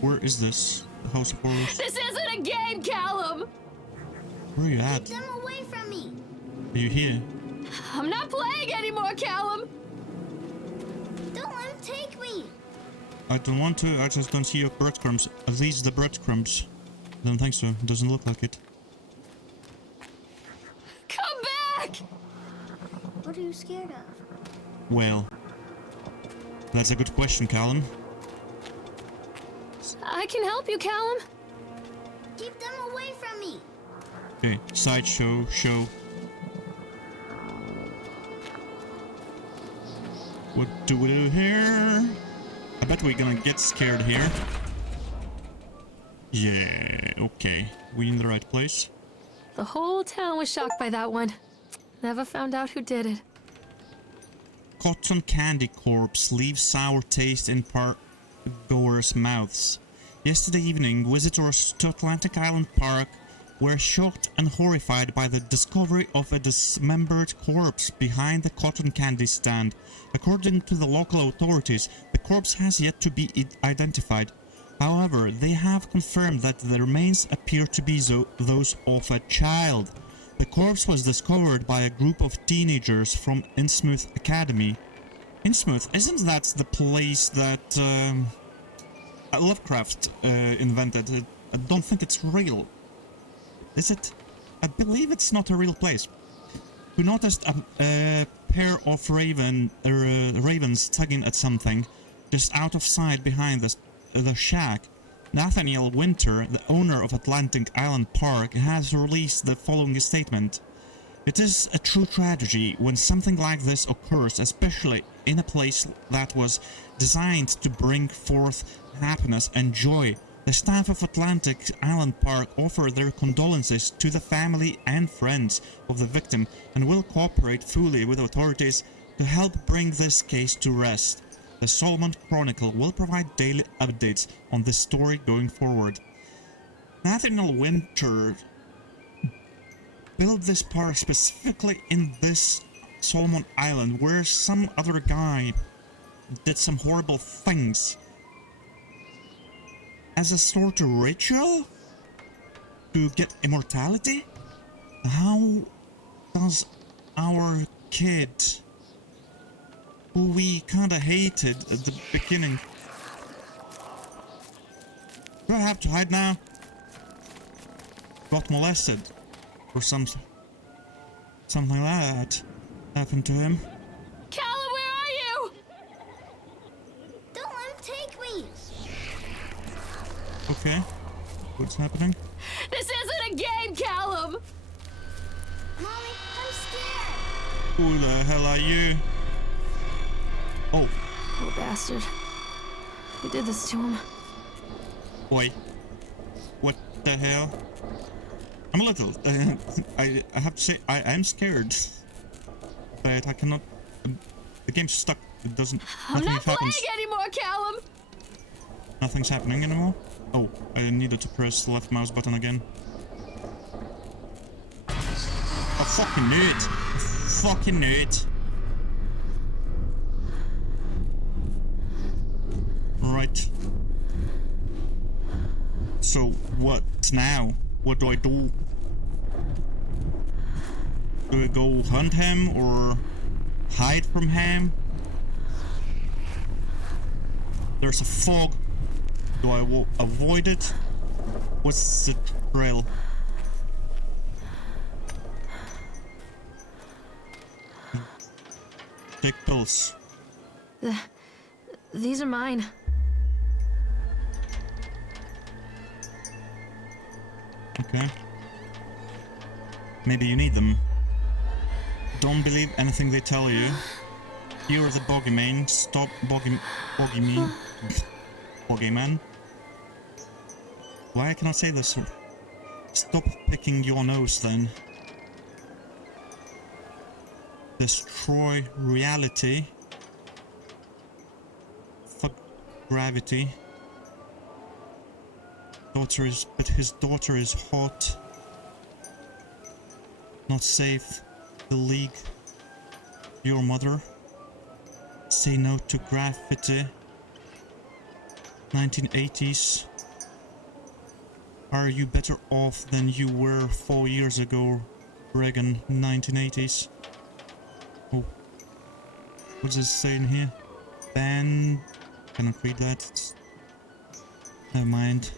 Where is this? The House of Horrors? This isn't a game, Callum! Where are you at? Keep them away from me. Are you here? I'm not playing anymore, Callum! Don't let him take me. I don't want to, I just don't see your breadcrumbs. Are these the breadcrumbs? I don't think so. It doesn't look like it. Come back! What are you scared of? Well, that's a good question, Callum. I can help you, Callum. Keep them away from me. Okay, sideshow, show. What do we do here? I bet we're gonna get scared here. Yeah, okay. We in the right place? The whole town was shocked by that one. Never found out who did it. Cotton candy corpse leaves sour taste in park goers' mouths. Yesterday evening, visitors to Atlantic Island Park were shocked and horrified by the discovery of a dismembered corpse behind the cotton candy stand. According to the local authorities, the corpse has yet to be identified. However, they have confirmed that the remains appear to be those of a child. The corpse was discovered by a group of teenagers from Innsmouth Academy. Innsmouth, isn't that the place that Lovecraft invented? I don't think it's real. Is it? I believe it's not a real place. We noticed a pair of ravens tugging at something just out of sight behind the shack. Nathaniel Winter, the owner of Atlantic Island Park, has released the following statement. It is a true tragedy when something like this occurs, especially in a place that was designed to bring forth happiness and joy. The staff of Atlantic Island Park offer their condolences to the family and friends of the victim and will cooperate fully with authorities to help bring this case to rest. The Solomon Chronicle will provide daily updates on this story going forward. Nathaniel Winter built this park specifically in this Solomon Island where some other guy did some horrible things. As a sort of ritual? To get immortality? How does our kid, who we kinda hated at the beginning... Do I have to hide now? Got molested. Or something like that happened to him. Callum, where are you? Don't let him take me. Okay. What's happening? This isn't a game, Callum! Mommy, I'm scared. Who the hell are you? Oh, Poor bastard. Who did this to him? Boy. What the hell? I'm a little... I have to say, I am scared. But I cannot... the game's stuck. It doesn't... I'm not playing happens. anymore, Callum! Nothing's happening anymore? Oh, I needed to press the left mouse button again. I fucking knew it! I fucking knew it! Right. So, what now? What do I do? Do I go hunt him or hide from him? There's a fog. Do I avoid it? What's the drill? Take pills. These are mine. Okay. Maybe you need them. Don't believe anything they tell you. You're the bogeyman. Stop bogeyman. Bogeyman. Why I cannot say this? Stop picking your nose then. Destroy reality. Fuck gravity. But his daughter is hot. Not safe. The League. Your mother. Say no to graffiti. 1980s. Are you better off than you were 4 years ago, Reagan? 1980s. Oh. What does it say in here? Ban... Cannot read that. Never mind.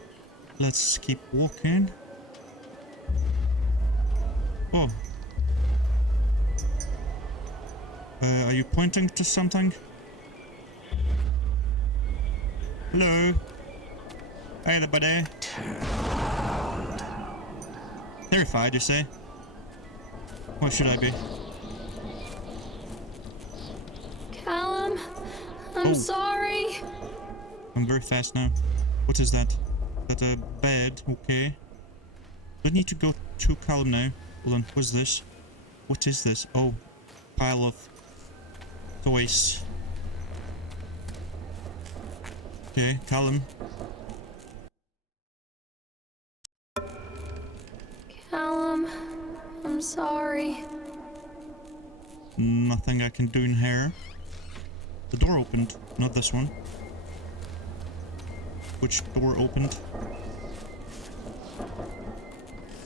Let's keep walking. Oh. Are you pointing to something? Hello? Hey there, buddy. Terrified, you say? Why should I be? Callum, I'm sorry. I'm very fast now. What is that? Is that a bed? Okay. Do I need to go to Callum now? Hold on, what's this? What is this? Oh, pile of toys. Okay, Callum. Callum, I'm sorry. Nothing I can do in here. The door opened, not this one. Which door opened?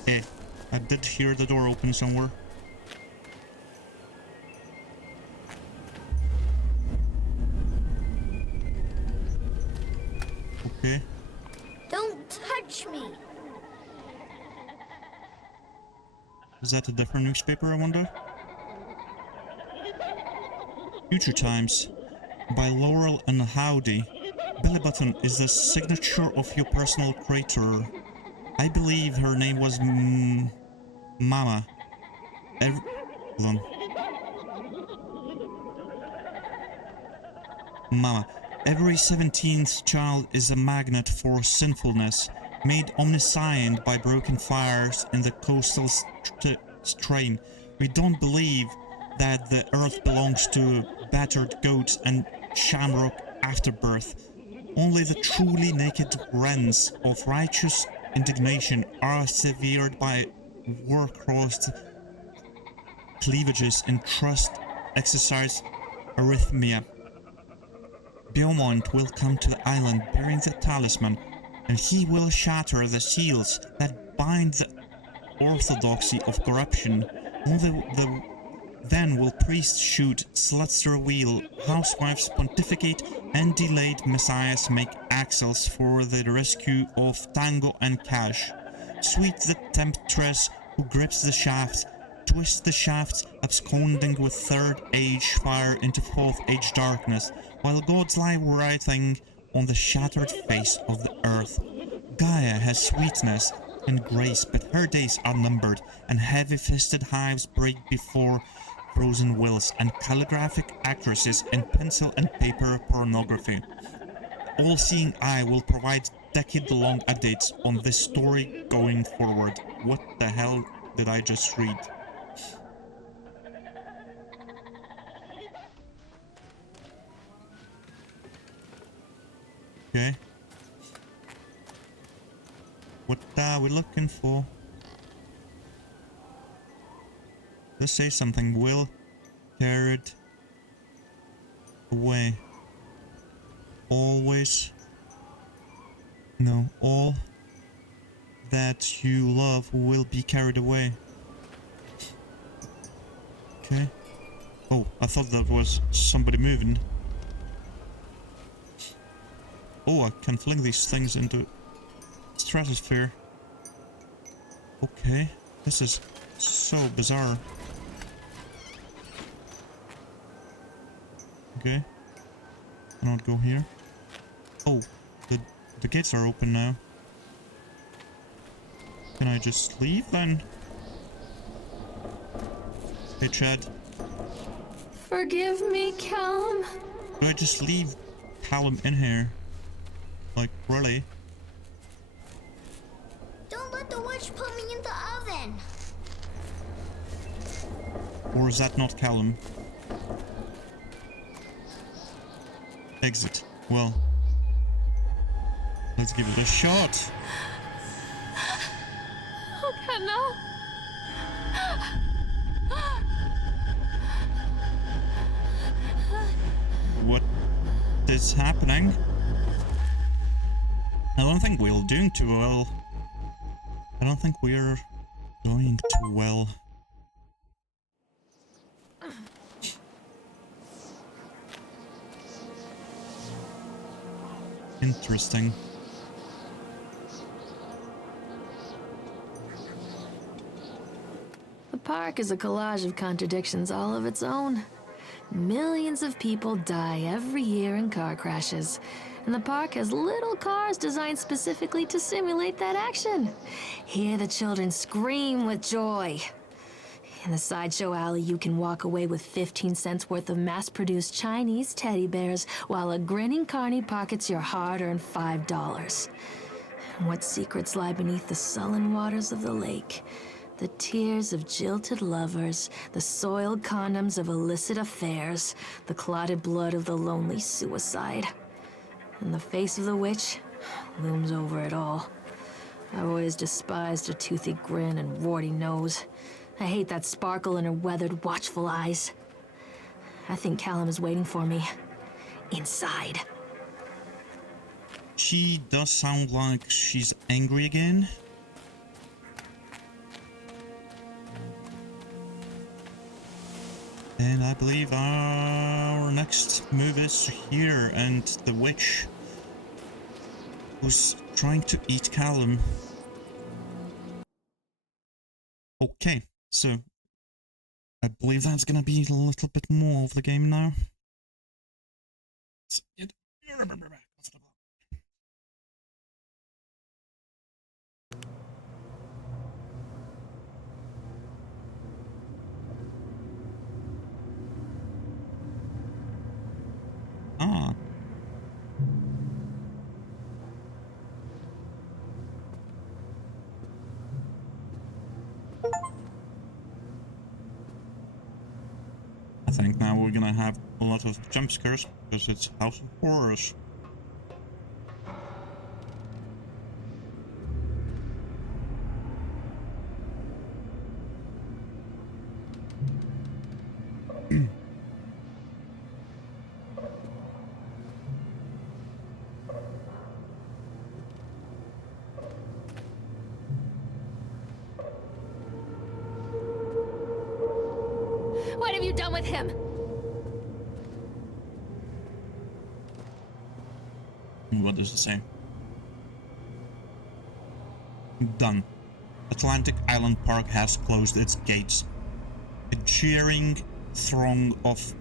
Eh, I did hear the door open somewhere. Okay. Don't touch me. Is that a different newspaper, I wonder? Future Times by Laurel and Howdy. Belly button is the signature of your personal creator. I believe her name was Mama. Hold on. Mama. Every 17th child is a magnet for sinfulness, made omniscient by broken fires in the coastal strain. We don't believe that the earth belongs to battered goats and shamrock afterbirth. Only the truly naked wrens of righteous indignation are severed by war-crossed cleavages and trust exercise arrhythmia. Beaumont will come to the island bearing the talisman, and he will shatter the seals that bind the orthodoxy of corruption. Then will priests shoot, sluts reveal, housewives pontificate, and delayed messiahs make axles for the rescue of Tango and Cash. Sweet the temptress who grips the shafts, twists the shafts, absconding with third age fire into fourth age darkness, while gods lie writhing on the shattered face of the earth. Gaia has sweetness and grace, but her days are numbered, and heavy-fisted hives break before frozen wills, and calligraphic accuracies in pencil and paper pornography. All-seeing eye will provide decade-long updates on this story going forward. What the hell did I just read? Okay. What are we looking for? Let's say something. Will carried away. Always. No, all that you love will be carried away. Okay. Oh, I thought that was somebody moving. Oh, I can fling these things into stratosphere. Okay, this is so bizarre. Okay, cannot go here. Oh, the gates are open now. Can I just leave then? Hey Chad. Forgive me, Callum. Do I just leave Callum in here? Like, really? Don't let the witch put me in the oven. Or is that not Callum? Exit. Well, let's give it a shot. Oh God, no. What is happening? I don't think we're doing too well. I don't think we're doing too well. Interesting. The park is a collage of contradictions all of its own. Millions of people die every year in car crashes, and the park has little cars designed specifically to simulate that action. Hear the children scream with joy. In the sideshow alley, you can walk away with 15 cents worth of mass-produced Chinese teddy bears, while a grinning carny pockets your hard-earned $5. What secrets lie beneath the sullen waters of the lake? The tears of jilted lovers, the soiled condoms of illicit affairs, the clotted blood of the lonely suicide. And the face of the witch looms over it all. I've always despised her toothy grin and warty nose. I hate that sparkle in her weathered, watchful eyes. I think Callum is waiting for me. Inside. She does sound like she's angry again. And I believe our next move is here, and the witch who's trying to eat Callum. Okay, so I believe that's gonna be a little bit more of the game now. Ah. I think now we're gonna have a lot of jump scares because it's House of Horrors. What have you done with him? What does it say? Done. Atlantic Island Park has closed its gates. A cheering throng of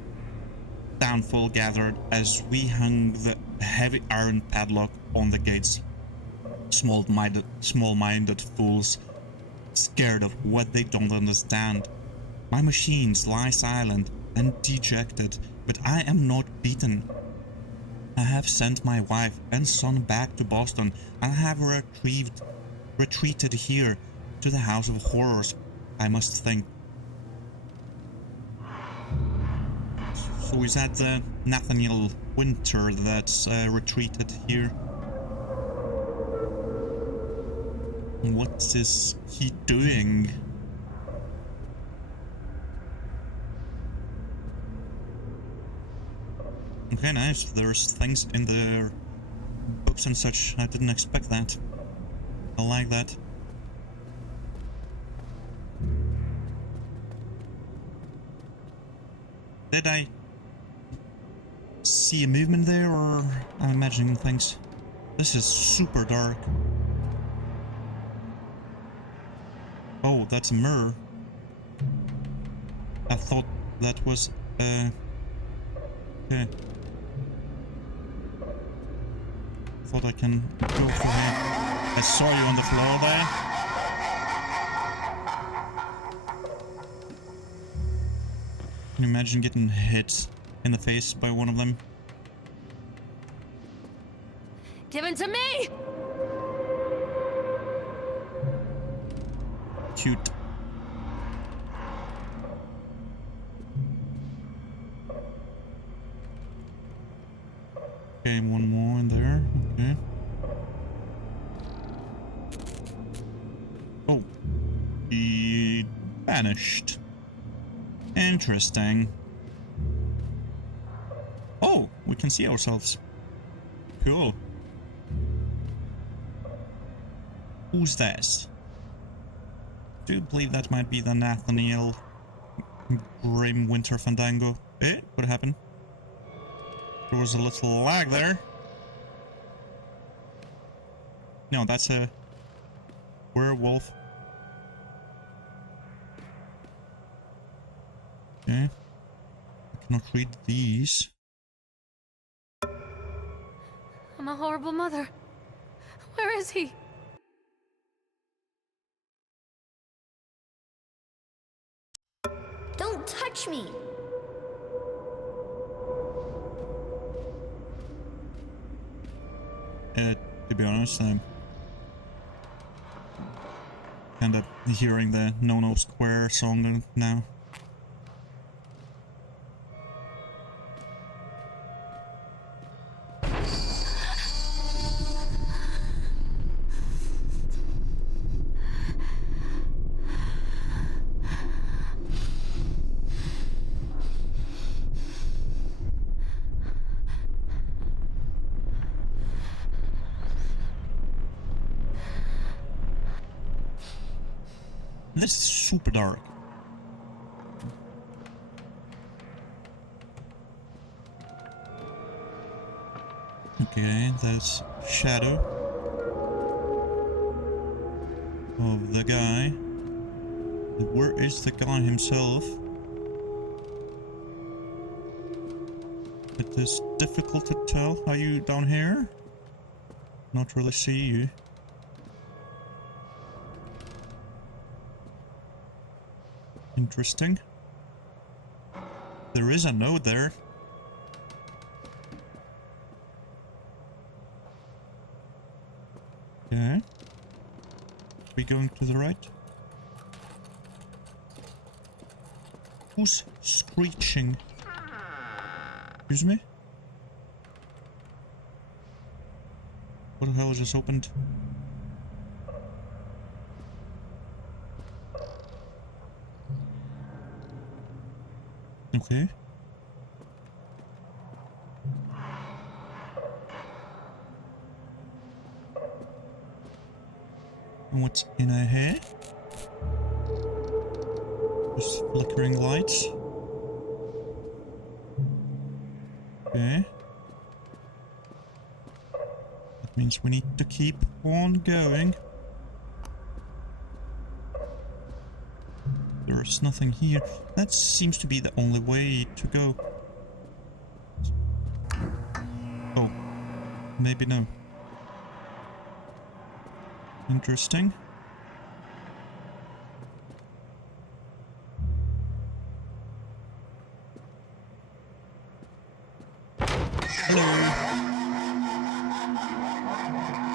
downfall gathered as we hung the heavy iron padlock on the gates. Small-minded fools, scared of what they don't understand. My machines lie silent and dejected, but I am not beaten. I have sent my wife and son back to Boston, and I have retreated here to the House of Horrors, I must think. So is that Nathaniel Winter that's retreated here? What is he doing? Okay, nice. There's things in the books and such. I didn't expect that. I like that. Did I see a movement there, or I'm imagining things? This is super dark. Oh, that's a mirror. I thought that was okay. Thought I can go through here. I saw you on the floor there. Can you imagine getting hit in the face by one of them? Give it to me! Cute. Okay, one more in there. Okay. Oh. He vanished. Interesting. Oh, we can see ourselves. Cool. Who's this? Do you believe that might be the Nathaniel Grim Winter Fandango? Eh? What happened? There was a little lag there. No, that's a werewolf. Okay. I cannot read these. I'm a horrible mother. Where is he? Don't touch me! To be honest, I'm kind of hearing the No Square song now. This is super dark. Okay, that's shadow of the guy. Where is the guy himself? It is difficult to tell. Are you down here? Not really see you. Interesting. There is a note there. Okay. We going to the right? Who's screeching? Excuse me? What the hell just opened? Okay. And what's in her hair? Just flickering lights. Okay. That means we need to keep on going. There's nothing here. That seems to be the only way to go. Oh. Maybe no. Interesting.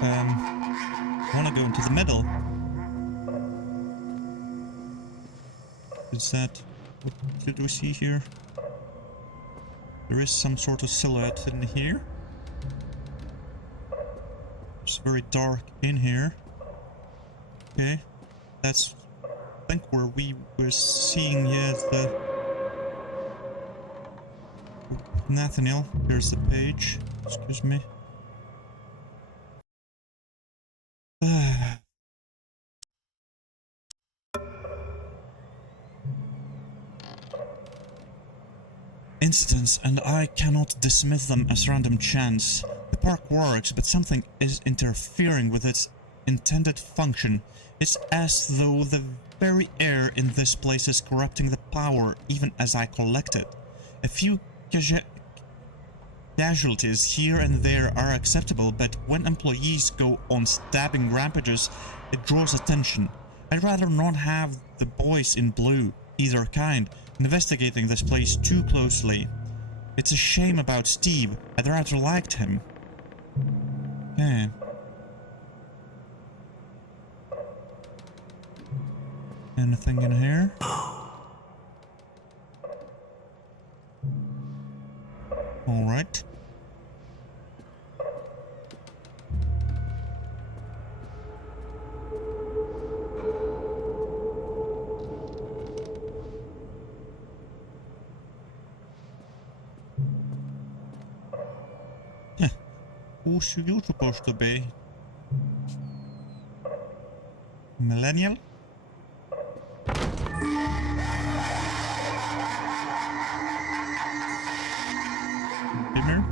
I wanna go into the middle. Is that... what did we see here? There is some sort of silhouette in here. It's very dark in here. Okay. That's... I think where we were seeing, yeah, the... Nathaniel, here's the page. Excuse me. Incidents, and I cannot dismiss them as random chance. The park works, but something is interfering with its intended function. It's as though the very air in this place is corrupting the power, even as I collect it. A few casualties here and there are acceptable, but when employees go on stabbing rampages, it draws attention. I'd rather not have the boys in blue, either kind, investigating this place too closely. It's a shame about Steve. I'd rather liked him. Okay. Anything in here? Alright. Who's you supposed to be? Millennial? Dimmer?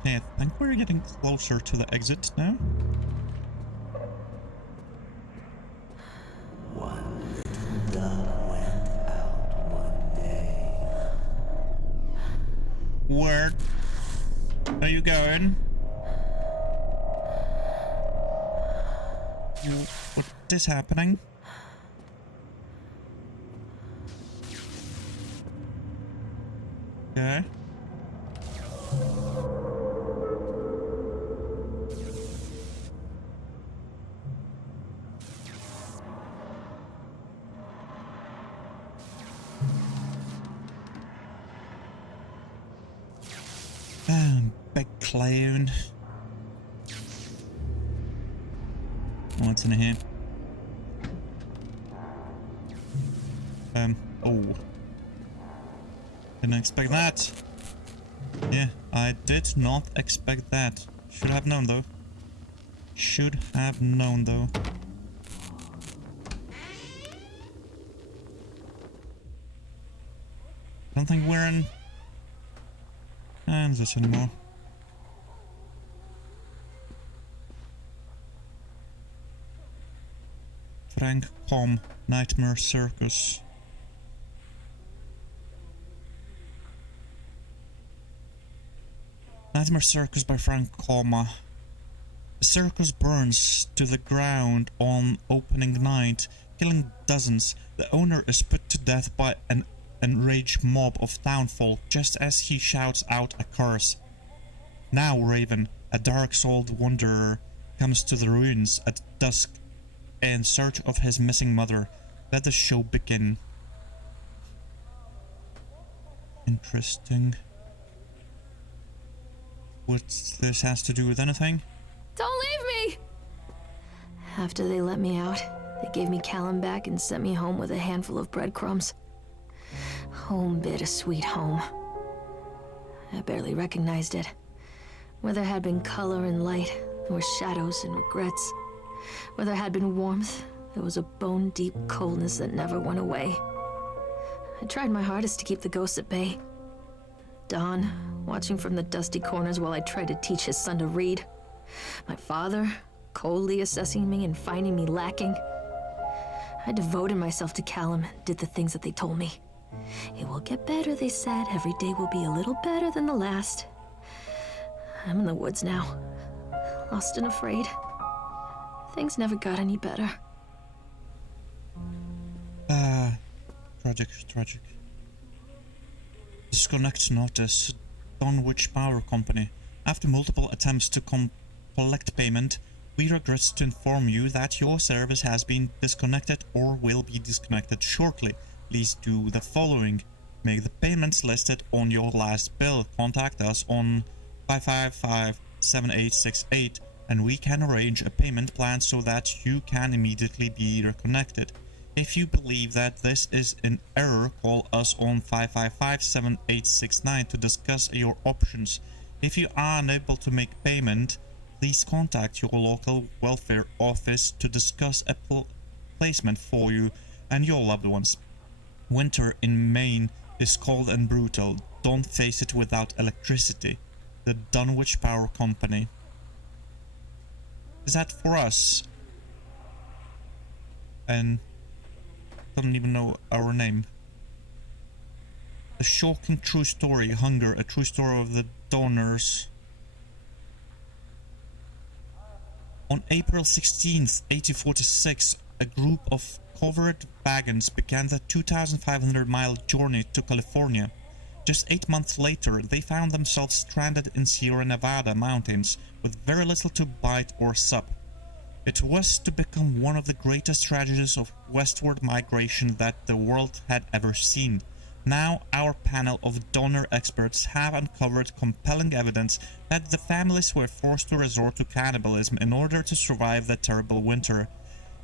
Okay, I think we're getting closer to the exit now. Where are you going? What is happening? Okay. Big clown. What's in here? Oh. Didn't expect that. Yeah, I did not expect that. Should have known though. Should have known though. Don't think we're in Kansas anymore. Frank Com, Nightmare Circus. Nightmare Circus by Frank Coma. The circus burns to the ground on opening night, killing dozens. The owner is put to death by an enraged mob of townfolk just as he shouts out a curse. Now Raven, a dark-souled wanderer, comes to the ruins at dusk in search of his missing mother. Let the show begin. Interesting. What this has to do with anything? Don't leave me! After they let me out, they gave me Callum back and sent me home with a handful of breadcrumbs. Home, bittersweet home. I barely recognized it. Where there had been color and light, there were shadows and regrets. Where there had been warmth, there was a bone-deep coldness that never went away. I tried my hardest to keep the ghosts at bay. Don, watching from the dusty corners while I tried to teach his son to read. My father, coldly assessing me and finding me lacking. I devoted myself to Callum and did the things that they told me. It will get better, they said. Every day will be a little better than the last. I'm in the woods now, lost and afraid. Things never got any better. Tragic, tragic. disconnect notice. Dunwich Power Company. After multiple attempts to collect payment, we regret to inform you that your service has been disconnected or will be disconnected shortly. Please do the following. Make the payments listed on your last bill. Contact us on 555-7868 and we can arrange a payment plan so that you can immediately be reconnected. If you believe that this is an error, call us on 555-7869 to discuss your options. If you are unable to make payment, please contact your local welfare office to discuss a placement for you and your loved ones. Winter in Maine is cold and brutal. Don't face it without electricity. The Dunwich Power Company. Is that for us? And don't even know our name. A shocking true story. Hunger. A true story of the donors. On April 16th, 1846, a group of covered wagons began the 2,500-mile journey to California. Just 8 months later, they found themselves stranded in Sierra Nevada mountains with very little to bite or sup. It was to become one of the greatest tragedies of westward migration that the world had ever seen. Now, our panel of donor experts have uncovered compelling evidence that the families were forced to resort to cannibalism in order to survive the terrible winter.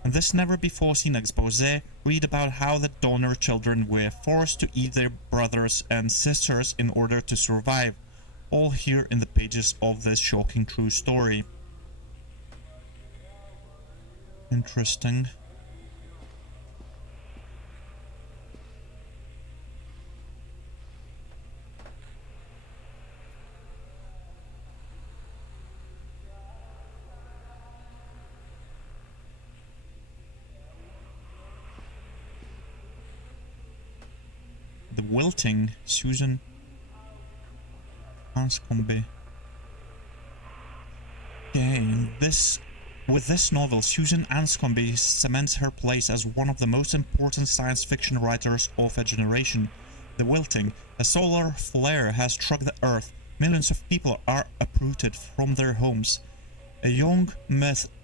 In this never-before-seen expose, read about how the donor children were forced to eat their brothers and sisters in order to survive. All here in the pages of this shocking true story. Interesting. The Wilting, Susan Anscombe. Okay, with this novel, Susan Anscombe cements her place as one of the most important science fiction writers of a generation. The Wilting, a solar flare has struck the Earth. Millions of people are uprooted from their homes. A young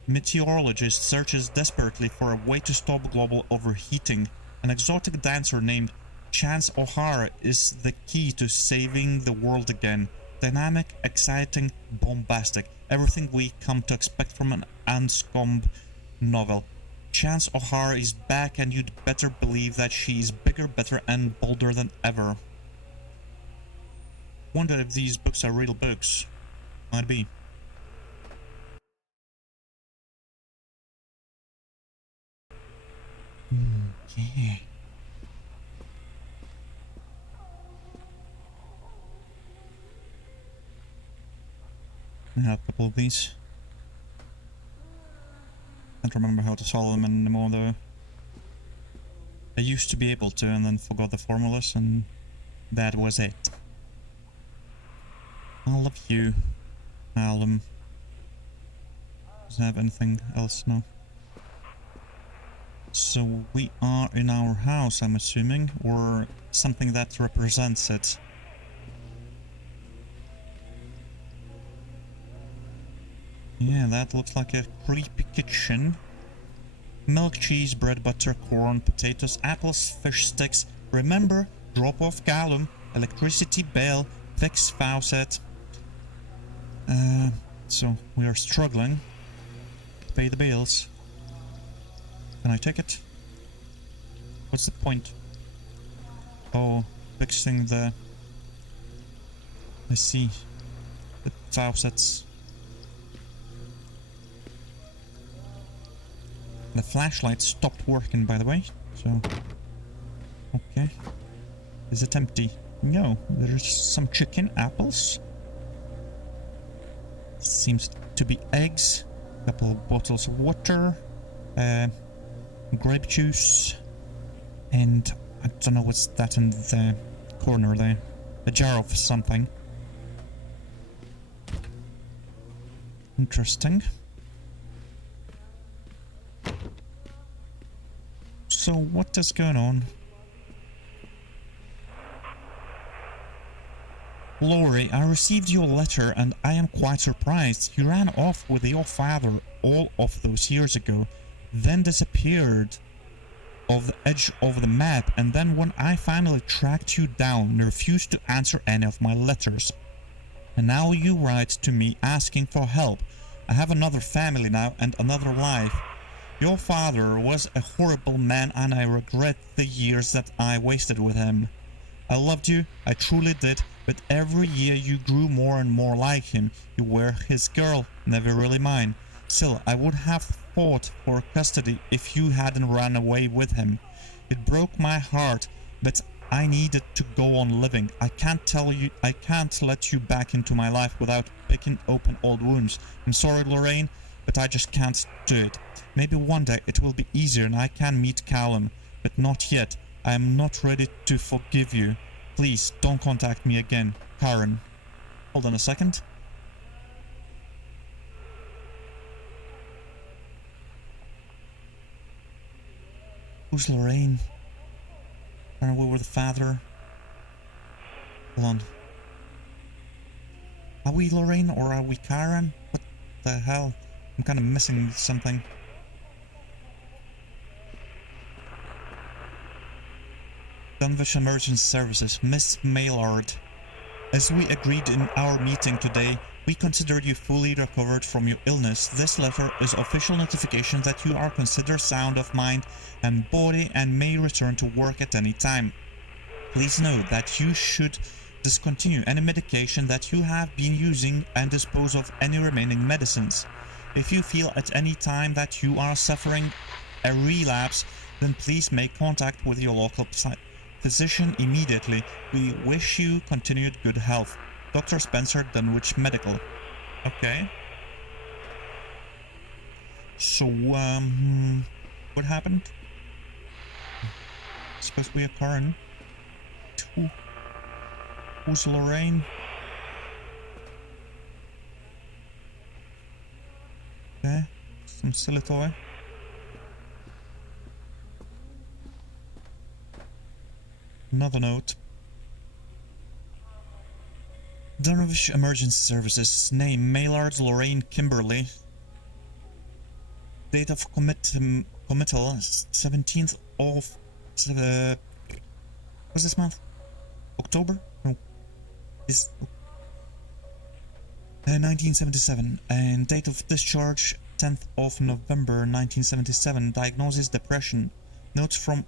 meteorologist searches desperately for a way to stop global overheating. An exotic dancer named Chance O'Hara is the key to saving the world again. Dynamic, exciting, bombastic. Everything we come to expect from an Anscombe novel. Chance O'Hara is back and you'd better believe that she is bigger, better and bolder than ever. Wonder if these books are real books. Might be. Okay. I have a couple of these. Can't remember how to solve them anymore though. I used to be able to and then forgot the formulas and that was it. I love you, Alum. Does it have anything else? No. So we are in our house, I'm assuming, or something that represents it. Yeah, that looks like a creepy kitchen. Milk, cheese, bread, butter, corn, potatoes, apples, fish sticks. Remember, drop-off gallon, electricity bell, fixed faucet. So we are struggling to pay the bills. Can I take it? What's the point? Oh, fixing the... I see. The faucets. The flashlight stopped working, by the way, so... Okay. Is it empty? No, there's some chicken, apples. Seems to be eggs. A couple of bottles of water. Grape juice. And I don't know what's that in the corner there. A jar of something. Interesting. So, So, what is going on? Lori, I received your letter and I am quite surprised. You ran off with your father all of those years ago, then disappeared off the edge of the map, and then when I finally tracked you down, you refused to answer any of my letters. And now you write to me asking for help. I have another family now and another life. Your father was a horrible man and I regret the years that I wasted with him. I loved you, I truly did, but every year you grew more and more like him. You were his girl, never really mine. Still, I would have fought for custody if you hadn't run away with him. It broke my heart, but I needed to go on living. I can't let you back into my life without picking open old wounds. I'm sorry, Lorraine, but I just can't do it. Maybe one day it will be easier and I can meet Callum, but not yet. I am not ready to forgive you. Please, don't contact me again. Karen. Hold on a second. Who's Lorraine? Ran away with the father. Hold on. Are we Lorraine or are we Karen? What the hell? I'm kind of missing something. Dunwich Emergency Services, Miss Maillard. As we agreed in our meeting today, we consider you fully recovered from your illness. This letter is official notification that you are considered sound of mind and body and may return to work at any time. Please note that you should discontinue any medication that you have been using and dispose of any remaining medicines. If you feel at any time that you are suffering a relapse, then please make contact with your local physician immediately. We wish you continued good health. Dr. Spencer, Dunwich Medical. Okay. So, what happened? It's supposed to be a Karen. Who's Lorraine? Okay, some silly toy. Another note. Dunwich Emergency Services. Name Maillard Lorraine Kimberly. Date of committal 17th of what's this month? October? No. Is 1977. And date of discharge 10th of November 1977. Diagnosis depression. Notes from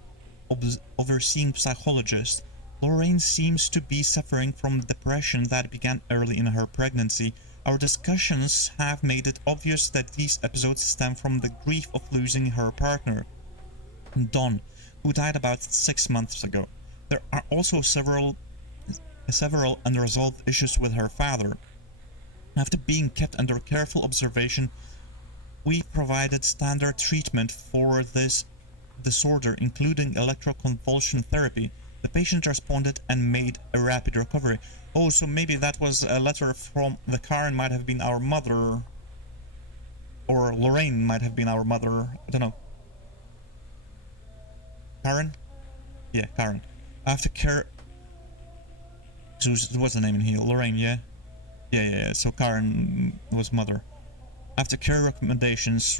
overseeing psychologist. Lorraine seems to be suffering from depression that began early in her pregnancy. Our discussions have made it obvious that these episodes stem from the grief of losing her partner, Don, who died about 6 months ago. There are also several unresolved issues with her father. After being kept under careful observation, we provided standard treatment for this disorder, including electroconvulsion therapy. The patient responded and made a rapid recovery. Oh, so maybe that was a letter from the Karen might have been our mother. Or Lorraine might have been our mother. I don't know. Karen? Yeah, Karen. After care... So what's the name in here? Lorraine, yeah? Yeah. So Karen was mother. After care recommendations,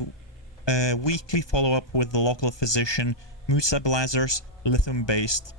weekly follow-up with the local physician, mood stabilizers, lithium-based.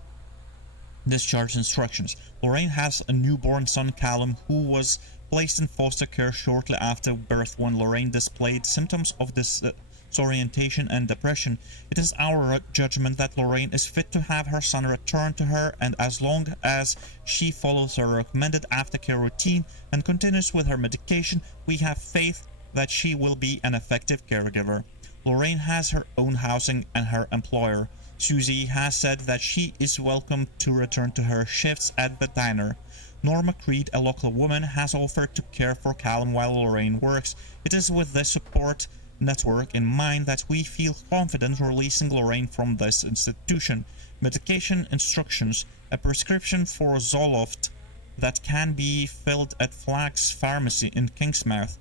Discharge instructions. Lorraine has a newborn son, Callum, who was placed in foster care shortly after birth when Lorraine displayed symptoms of disorientation and depression. It is our judgment that Lorraine is fit to have her son return to her, and as long as she follows her recommended aftercare routine and continues with her medication, we have faith that she will be an effective caregiver. Lorraine has her own housing and her employer, Susie, has said that she is welcome to return to her shifts at the diner. Norma Creed, a local woman, has offered to care for Callum while Lorraine works. It is with this support network in mind that we feel confident releasing Lorraine from this institution. Medication instructions. A prescription for Zoloft that can be filled at Flagg's Pharmacy in Kingsmouth.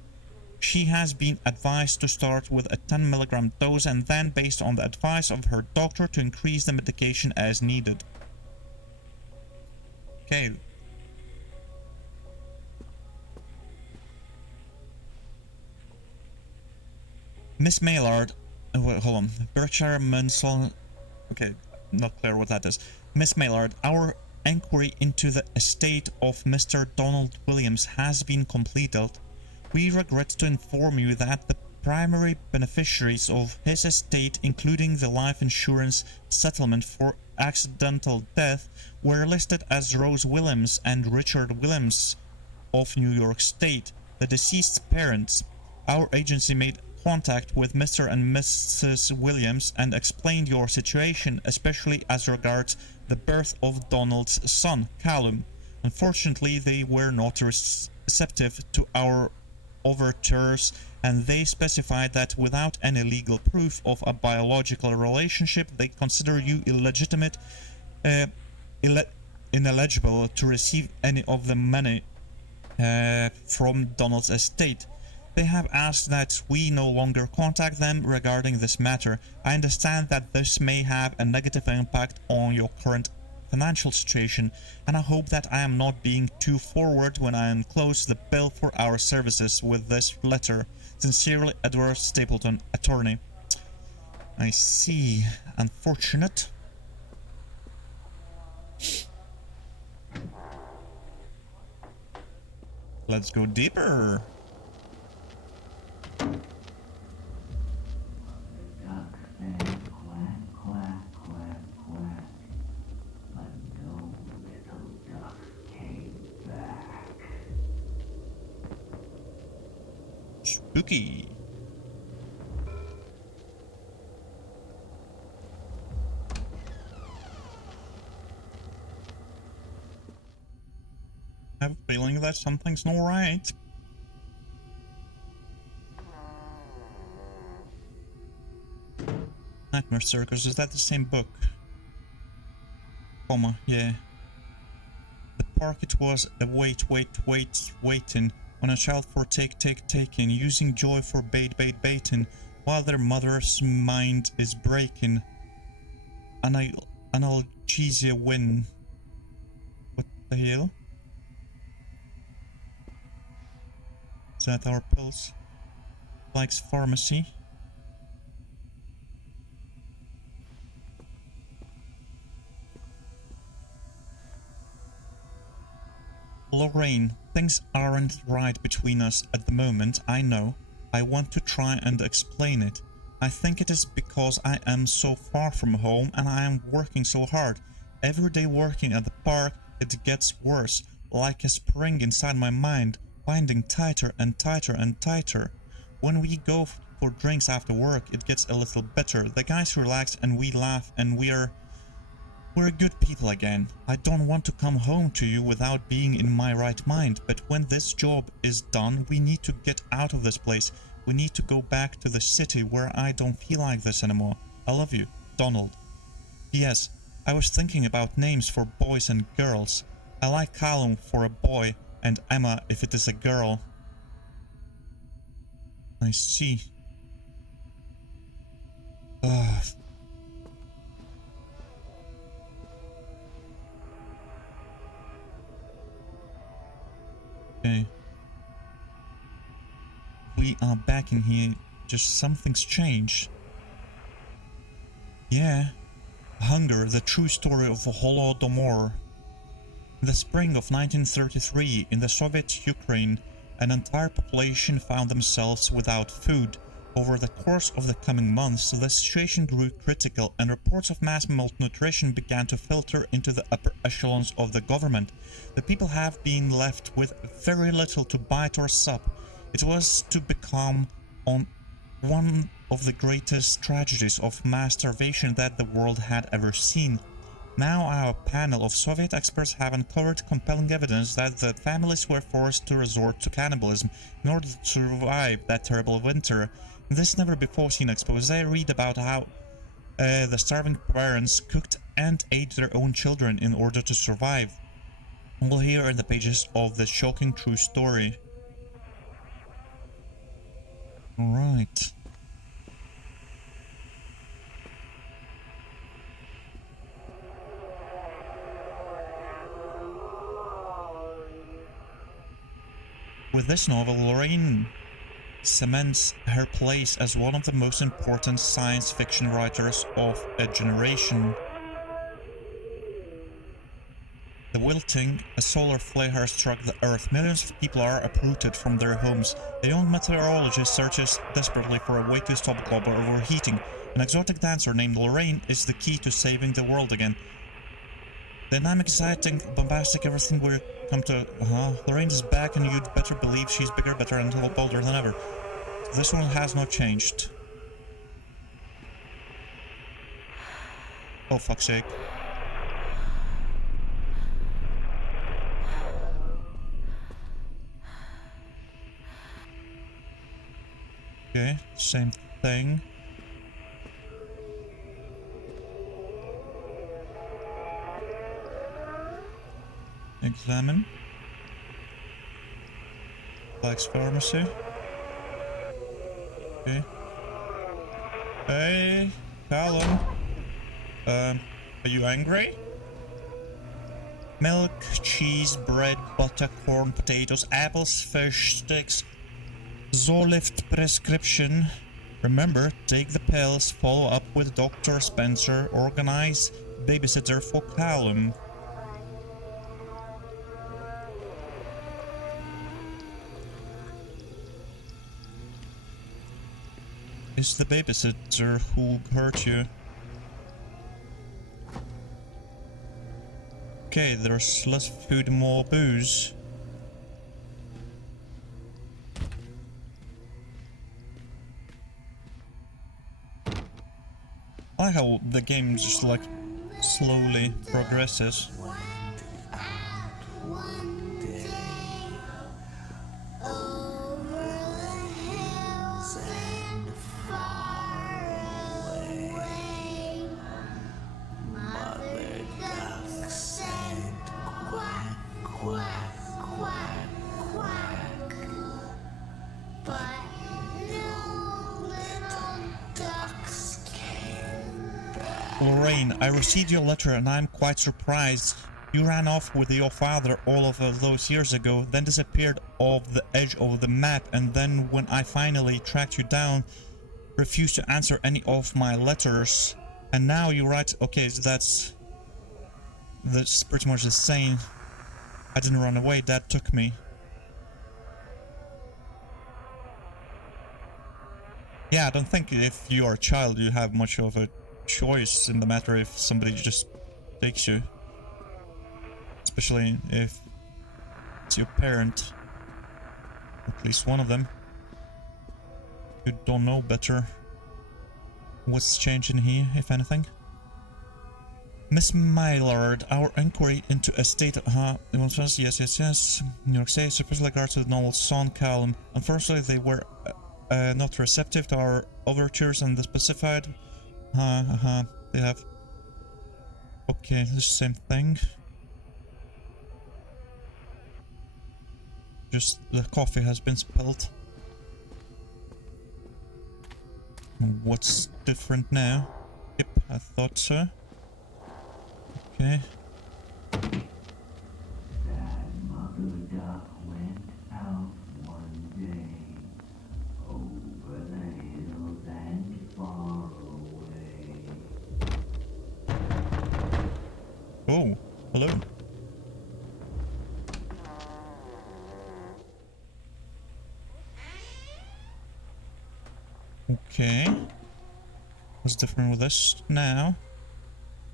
She has been advised to start with a 10 mg dose and then, based on the advice of her doctor, to increase the medication as needed. Okay. Miss Maillard, wait, hold on. Berkshire Mansell. Okay, not clear what that is. Miss Maillard, our inquiry into the estate of Mr. Donald Williams has been completed. We regret to inform you that the primary beneficiaries of his estate, including the life insurance settlement for accidental death, were listed as Rose Williams and Richard Williams of New York State, the deceased's parents. Our agency made contact with Mr. and Mrs. Williams and explained your situation, especially as regards the birth of Donald's son, Callum. Unfortunately, they were not receptive to our overtures, and they specified that without any legal proof of a biological relationship, they consider you illegitimate, ineligible to receive any of the money from Donald's estate. They have asked that we no longer contact them regarding this matter. I understand that this may have a negative impact on your current financial situation, and I hope that I am not being too forward when I enclose the bill for our services with this letter. Sincerely, Edward Stapleton, attorney. I see. Unfortunate. Let's go deeper. Spooky. I have a feeling that something's not right. Nightmare Circus, is that the same book? Comma, yeah. The park it was a waiting, when a child for taking, using joy for baiting, while their mother's mind is breaking. Analgesia win. What the hell? Is that our pills? Likes pharmacy. Lorraine, things aren't right between us at the moment, I know. I want to try and explain it. I think it is because I am so far from home and I am working so hard. Every day working at the park, it gets worse, like a spring inside my mind, binding tighter and tighter and tighter. When we go for drinks after work, it gets a little better. The guys relax and we laugh and we're good people again. I don't want to come home to you without being in my right mind, but when this job is done, we need to get out of this place. We need to go back to the city where I don't feel like this anymore. I love you, Donald. Yes, I was thinking about names for boys and girls. I like Callum for a boy and Emma if it is a girl. I see. Okay. We are back in here. Just something's changed. Yeah. Hunger, the true story of Holodomor. In the spring of 1933, in the Soviet Ukraine, an entire population found themselves without food. Over the course of the coming months, the situation grew critical and reports of mass malnutrition began to filter into the upper echelons of the government. The people have been left with very little to bite or sup. It was to become one of the greatest tragedies of mass starvation that the world had ever seen. Now our panel of Soviet experts have uncovered compelling evidence that the families were forced to resort to cannibalism in order to survive that terrible winter. In this never-before-seen expose, read about how the starving parents cooked and ate their own children in order to survive. We'll hear in the pages of this shocking true story. Alright. With this novel, Lorraine cements her place as one of the most important science fiction writers of a generation. The wilting, a solar flare has struck the Earth. Millions of people are uprooted from their homes. A young meteorologist searches desperately for a way to stop global overheating. An exotic dancer named Lorraine is the key to saving the world again. Dynamic, exciting, bombastic, everything will come to... Lorraine is back and you'd better believe she's bigger, better and bolder than ever. This one has not changed. Oh, fuck's sake. Okay, same thing. Examine. Flax Pharmacy. Okay. Hey, Callum. Are you angry? Milk, cheese, bread, butter, corn, potatoes, apples, fish, sticks. Zolift prescription. Remember, take the pills, follow up with Dr. Spencer, organize babysitter for Callum. It's the babysitter who hurt you. Okay, there's less food, more booze. I like how the game just like slowly progresses. Lorraine, I received your letter and I'm quite surprised. You ran off with your father all of those years ago, then disappeared off the edge of the map, and then when I finally tracked you down, refused to answer any of my letters. And now you write... Okay, so that's pretty much the same. I didn't run away, Dad took me. Yeah, I don't think if you are a child you have much of a choice in the matter if somebody just takes you. Especially if it's your parent. At least one of them. You don't know better. What's changing here, if anything? Miss Maillard, our inquiry into a state... yes. New York State, especially regards to the novel's son, Callum. Unfortunately, they were not receptive to our overtures and the specified... They have... Okay, the same thing. Just the coffee has been spilled. What's different now? Yep, I thought so. Okay. Oh, hello. Okay. What's different with this now?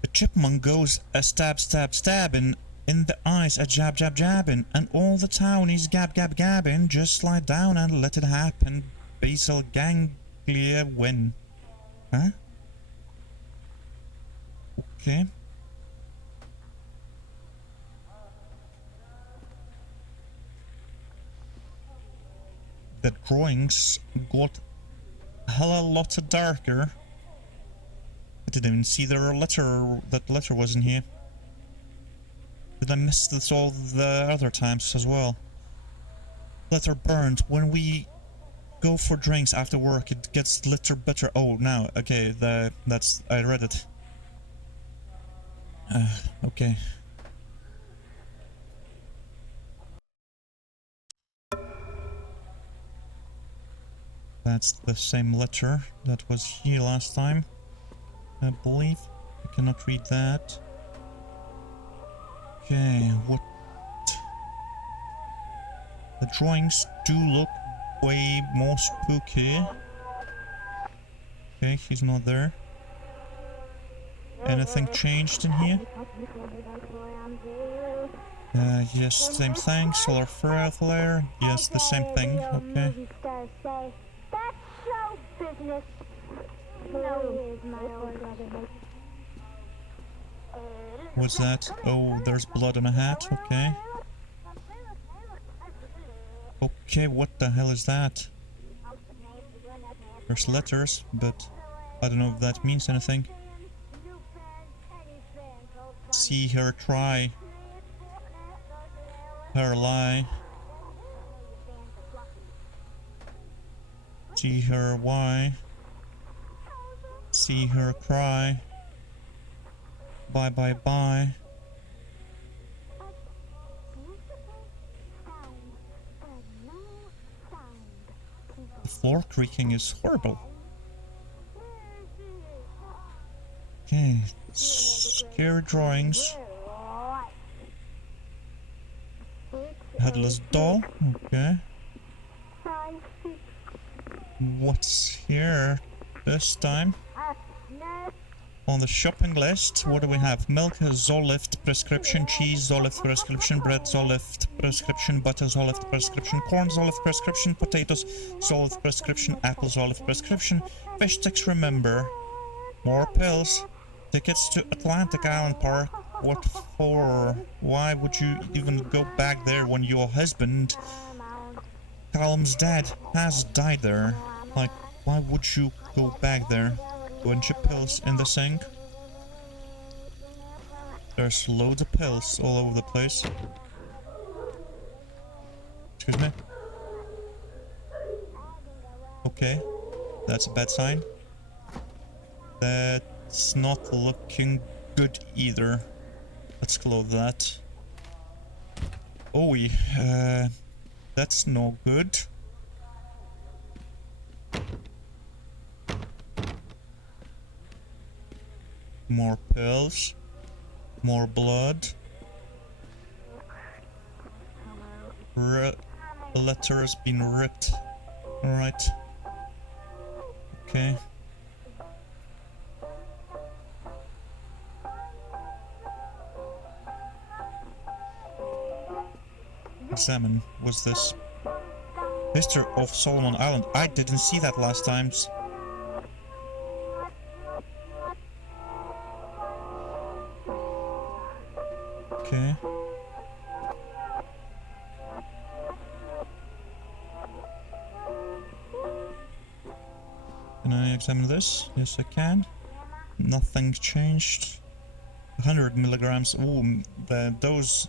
The chipmunk goes a stab, stabbing. In the eyes a jab, jabbing. And all the townies gabbing. Just slide down and let it happen. Basal ganglia win. Huh? Okay. The drawings got a hella lot darker. I didn't even see their letter. That letter wasn't here. Did I miss this all the other times as well? Letter burned. When we go for drinks after work, it gets litter better. Oh, now, okay, that's... I read it. Okay. That's the same letter that was here last time, I believe. I cannot read that. Okay, what? The drawings do look way more spooky. Okay, he's not there. Anything changed in here? Yes, same thing. Solar flare. Yes, the same thing. Okay. What's that? Oh, there's blood on a hat. Okay. Okay, what the hell is that? There's letters, but I don't know if that means anything. See her try. Her lie. See her why. See her cry. Bye bye bye. The floor creaking is horrible. Okay, scary drawings. Headless doll. Okay. What's here this time? On the shopping list, what do we have? Milk, Zolift, prescription cheese, Zolift, prescription bread, Zolift, prescription butter, Zolift, prescription corn, Zolift, prescription potatoes, Zolift, prescription apple, Zolift, prescription fish sticks. Remember, more pills, tickets to Atlantic Island Park. What for? Why would you even go back there when your husband, Callum's dad, has died there? Like, why would you go back there? Bunch of pills in the sink. There's loads of pills all over the place. Excuse me. Okay, that's a bad sign. That's not looking good either. Let's close that. Oh, that's no good. More pills. More blood. The letter has been ripped. Alright. Okay. Examine. What's this? History of Solomon Island. I didn't see that last time. Okay. Can I examine this? Yes, I can. Nothing changed. 100 milligrams. Ooh, the dose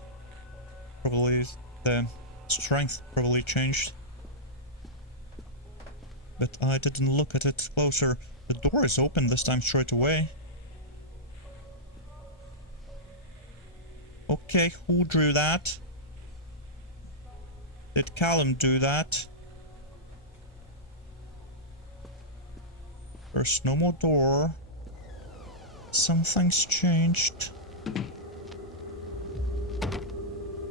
probably, the strength probably changed. But I didn't look at it closer. The door is open this time straight away. Okay, who drew that? Did Callum do that? There's no more door. Something's changed.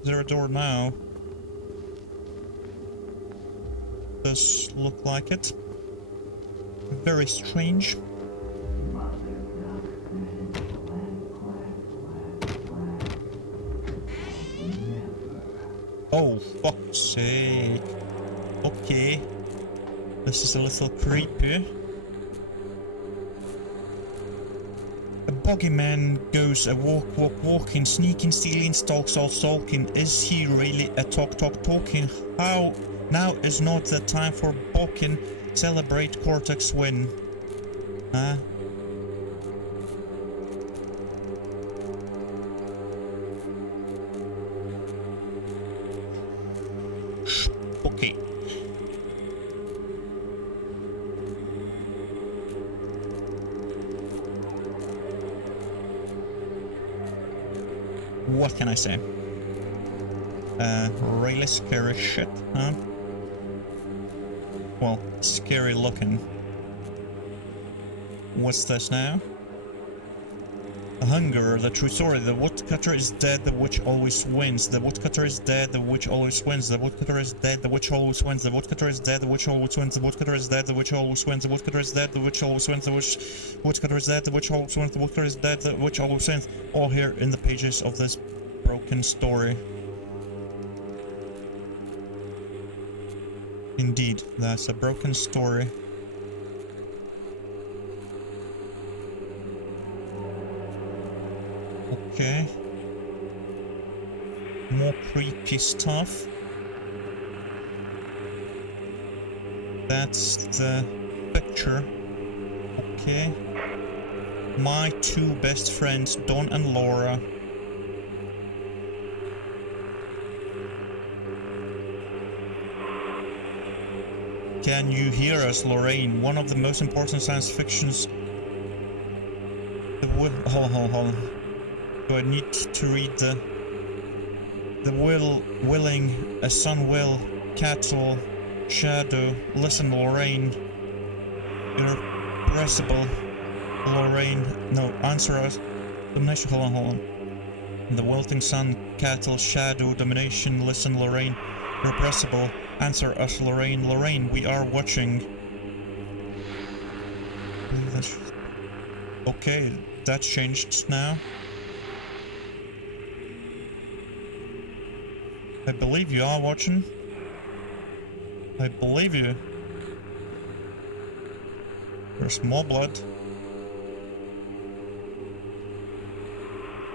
Is there a door now? Does look like it. Very strange. Oh, fuck's sake. Okay. This is a little creepy. A bogeyman goes a walking, sneaking, stealing, stalks, all stalking. Is he really a talking? How? Now is not the time for balking. Celebrate Cortex win. Huh? Okay. What can I say? Really scary shit, huh? well, scary looking. What's this now? A hunger, the true story. The woodcutter is dead, the witch always wins. The woodcutter is dead, the witch always wins. The woodcutter is dead, the witch always wins. The woodcutter is dead, the witch always wins. The woodcutter is dead, the witch always wins. The woodcutter is dead, the witch always wins. The woodcutter is dead, the witch always wins. The woodcutter is dead, the witch always wins. All here in the pages of this broken story. Indeed, that's a broken story. Okay. More creepy stuff. That's the picture. Okay. My two best friends, Don and Laura. Can you hear us, Lorraine? One of the most important science fictions. Hold on. Do I need to read the willing, a sun will, cattle, shadow, listen, Lorraine. Irrepressible, Lorraine. No, answer us. Domination, hold on. The wilting sun, cattle, shadow, domination, listen, Lorraine. Irrepressible, answer us, Lorraine. Lorraine, we are watching. Okay, that's changed now. I believe you are watching. I believe you. There's more blood.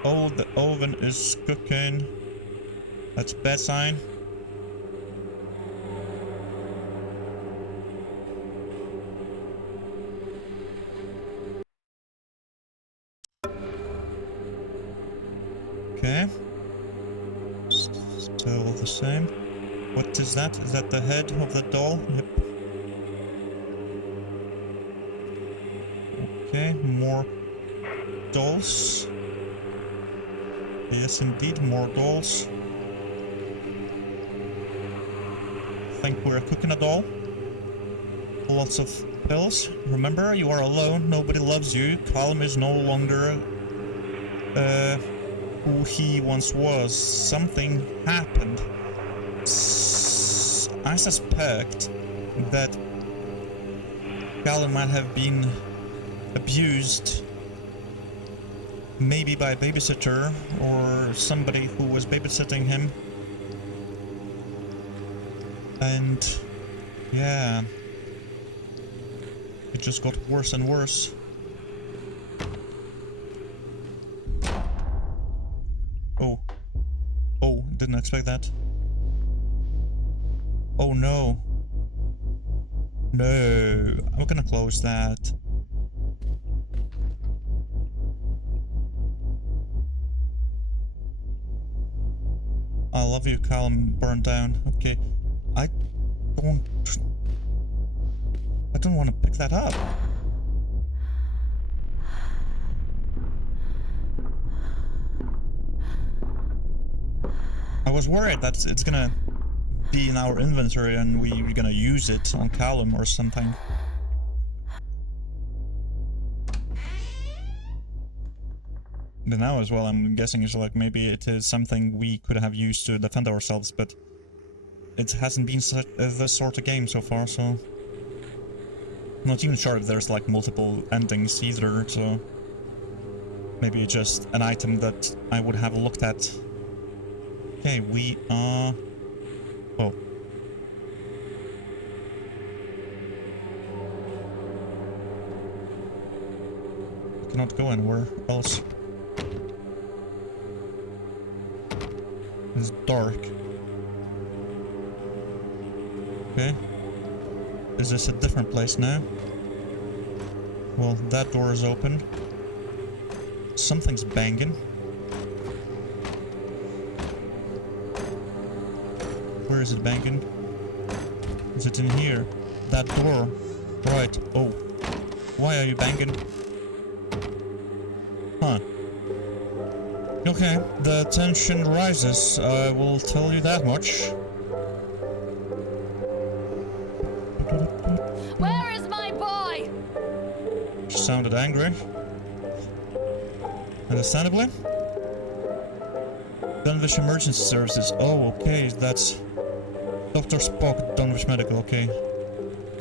Oh, the oven is cooking. That's a bad sign. Okay. Still the same. What is that? Is that the head of the doll? Yep. Okay, more dolls. Yes, indeed, more dolls. Think we're cooking a doll. Lots of pills. Remember, you are alone. Nobody loves you. Colm is no longer who he once was. Something happened. I suspect that Colm might have been abused, maybe by a babysitter or somebody who was babysitting him. And yeah, it just got worse and worse. Oh, didn't expect that. Oh no. No, I'm gonna close that. I love you, Colm. Burn down. Okay. I don't want to pick that up. I was worried that it's gonna be in our inventory and we're gonna use it on Colm or something. But now as well, I'm guessing it's like maybe it is something we could have used to defend ourselves, but it hasn't been such this sort of game so far, so I'm not even sure if there's like multiple endings either, so maybe just an item that I would have looked at. Okay, we are... Oh. I cannot go anywhere else. It's dark. Okay. Is this a different place now? Well, that door is open. Something's banging. Where is it banging? Is it in here? That door. Right. Oh. Why are you banging? Huh. Okay, the tension rises. I will tell you that much. sounded angry. Understandably. Dunwich Emergency Services. Oh, okay, that's Dr. Spock, Dunwich Medical, okay.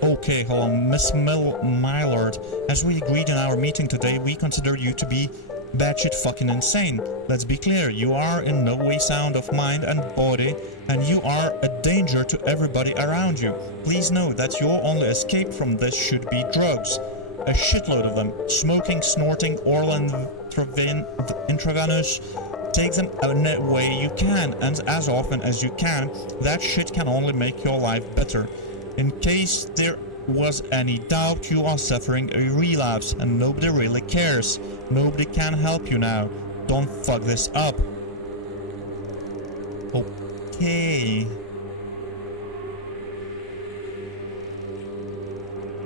Okay, hold on. Miss Mylord, as we agreed in our meeting today, we consider you to be batshit fucking insane. Let's be clear, you are in no way sound of mind and body, and you are a danger to everybody around you. Please know that your only escape from this should be drugs. A shitload of them. Smoking, snorting, oral intravenous. Take them any way you can, and as often as you can. That shit can only make your life better. In case there was any doubt, you are suffering a relapse, and nobody really cares. Nobody can help you now. Don't fuck this up. Okay.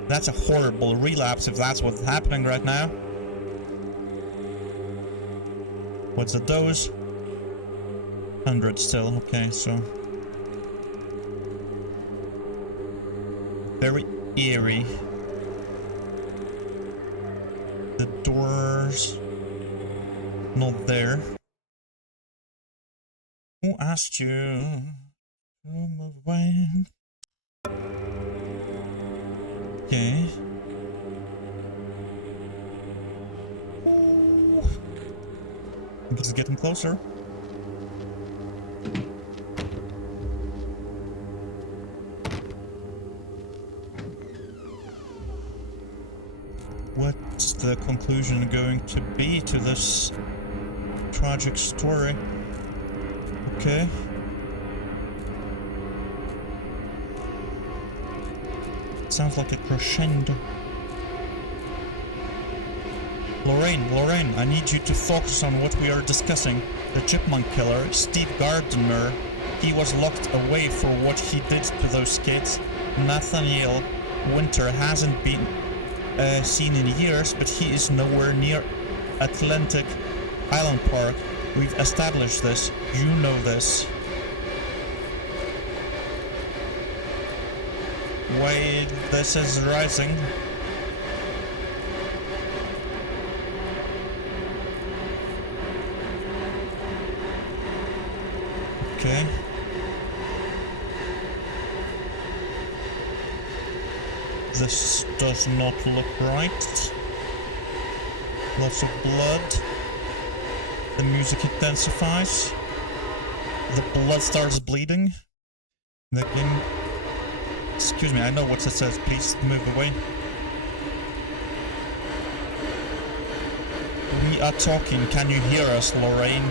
That's a horrible relapse if that's what's happening right now. What's the dose? 100 still, okay, so... very eerie. The doors... not there. Who asked you to move away? Okay. I think it's getting closer. What's the conclusion going to be to this tragic story? Okay. Sounds like a crescendo. Lorraine, I need you to focus on what we are discussing. The chipmunk killer, Steve Gardner, he was locked away for what he did to those kids. Nathaniel Winter hasn't been seen in years, but he is nowhere near Atlantic Island Park. We've established this. You know this. Wait, this is rising. Okay. This does not look right. Lots of blood. The music intensifies. The blood starts bleeding. The game... Excuse me, I know what it says. Please move away. We are talking. Can you hear us, Lorraine?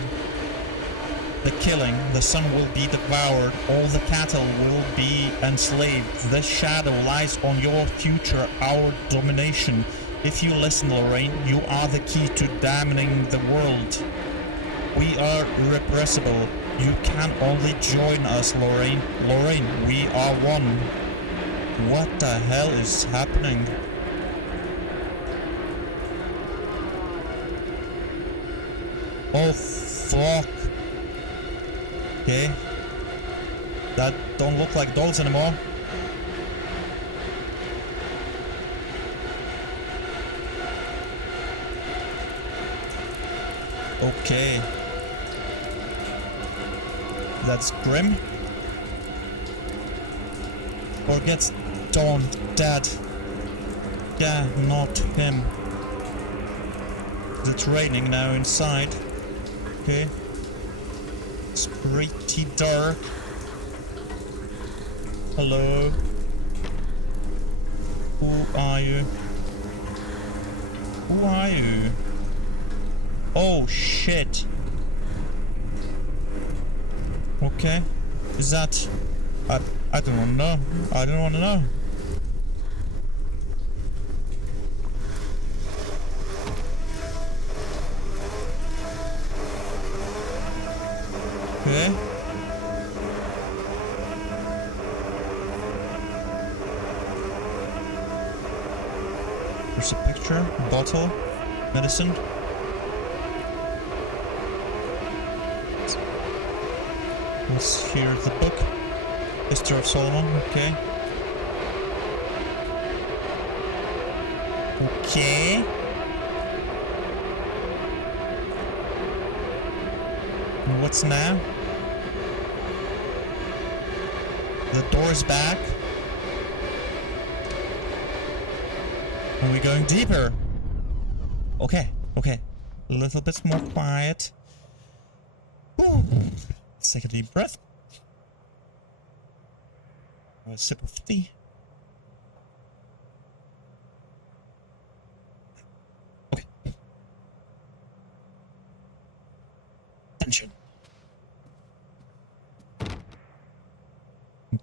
The killing, the sun will be devoured, all the cattle will be enslaved. This shadow lies on your future, our domination. If you listen, Lorraine, you are the key to damning the world. We are irrepressible. You can only join us, Lorraine. Lorraine, we are one. What the hell is happening? Oh, fuck. Okay. That don't look like dolls anymore. Okay. That's grim. Or gets Dawn dead. Yeah, not him. It's raining now inside. Okay. It's pretty dark. Hello. Who are you? Who are you? Oh shit. Okay. Is that... I don't wanna know. I don't wanna know. Okay. There's a picture, bottle, medicine. Let's hear the book. History of Solomon, okay. Okay. And what's now? The door's back. Are we going deeper? Okay, okay. A little bit more quiet. Whew. Let's take a deep breath. A sip of tea. Okay. Tension.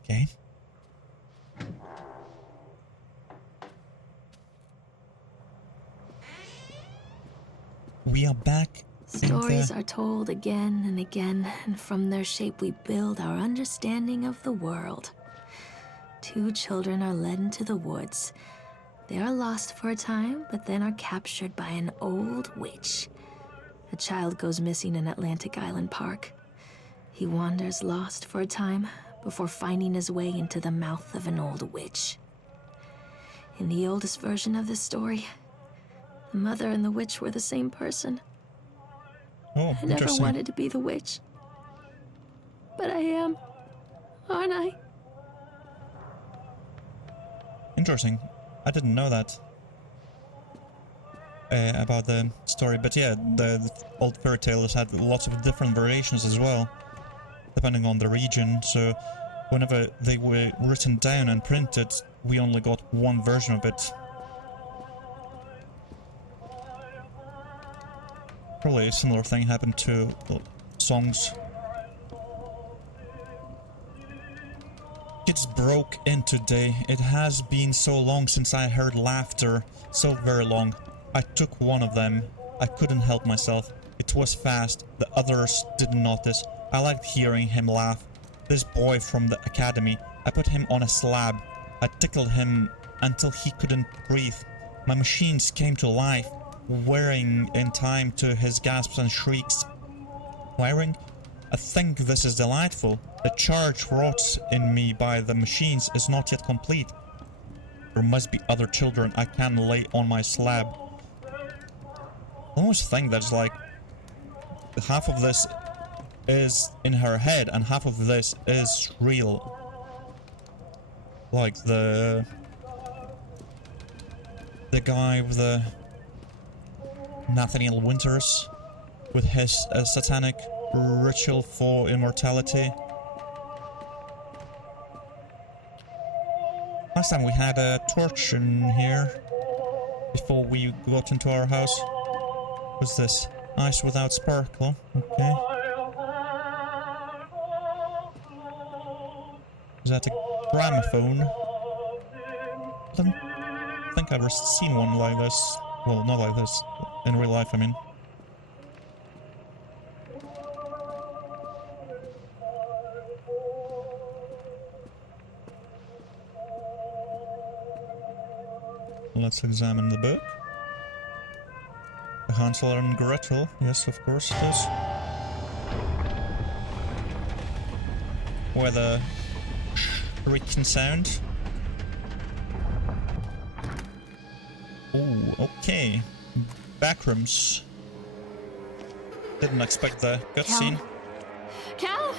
Okay. We are back. Stories are told again and again, and from their shape we build our understanding of the world. Two children are led into the woods. They are lost for a time, but then are captured by an old witch. A child goes missing in Atlantic Island Park. He wanders lost for a time before finding his way into the mouth of an old witch. In the oldest version of this story, the mother and the witch were the same person. Oh, I never interesting. wanted to be the witch. But I am, aren't I? Interesting. I didn't know that about the story, but yeah, the old fairy tales had lots of different variations as well, depending on the region. So whenever they were written down and printed, we only got one version of it. Probably a similar thing happened to songs. Kids broke in today. It has been so long since I heard laughter. So very long. I took one of them. I couldn't help myself. It was fast. The others didn't notice. I liked hearing him laugh. This boy from the academy. I put him on a slab. I tickled him until he couldn't breathe. My machines came to life, whirring in time to his gasps and shrieks. Whirring? I think this is delightful. The charge wrought in me by the machines is not yet complete. There must be other children I can lay on my slab. I almost think that's like half of this is in her head and half of this is real. Like the guy with the Nathaniel Winters with his satanic ritual for immortality. Last time we had a torch in here before we got into our house. What's this? Ice without sparkle. Okay. Is that a gramophone? I don't think I've ever seen one like this. Well, not like this. In real life, I mean. Let's examine the book. Hansel and Gretel. Yes, of course it is. Where the shrieking sound. Ooh, okay. Backrooms. Didn't expect the cutscene. Cal?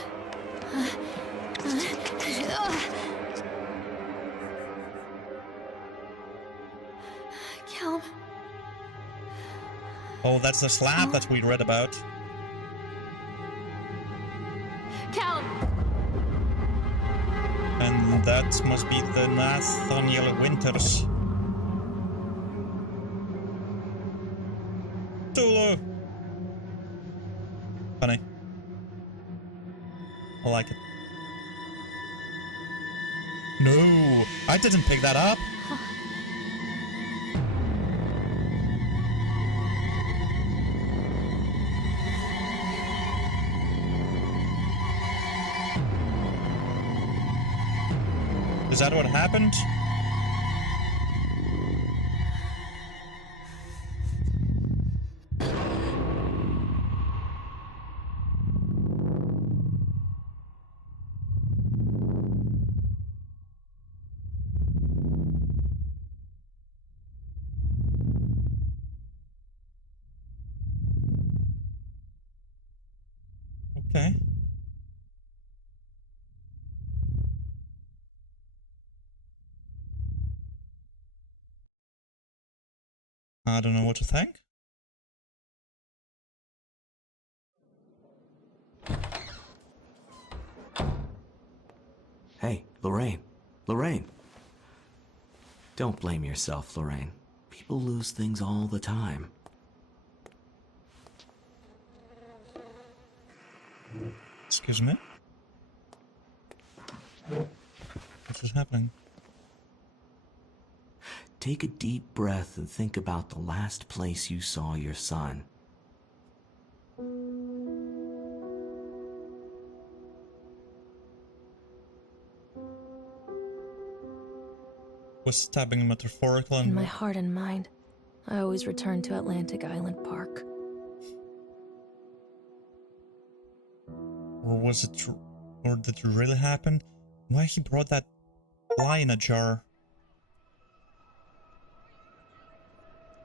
Cal? Oh, that's the slab that we read about. Cal? And that must be the Nathaniel Winters. Tulu! Funny. I like it. No! I didn't pick that up! Is that what happened? I don't know what to think. Hey, Lorraine. Lorraine. Don't blame yourself, Lorraine. People lose things all the time. Excuse me? What is happening? Take a deep breath and think about the last place you saw your son. Was stabbing metaphorical In and my heart and mind, I always return to Atlantic Island Park. or was it or did it really happen? Why he brought that fly in a jar?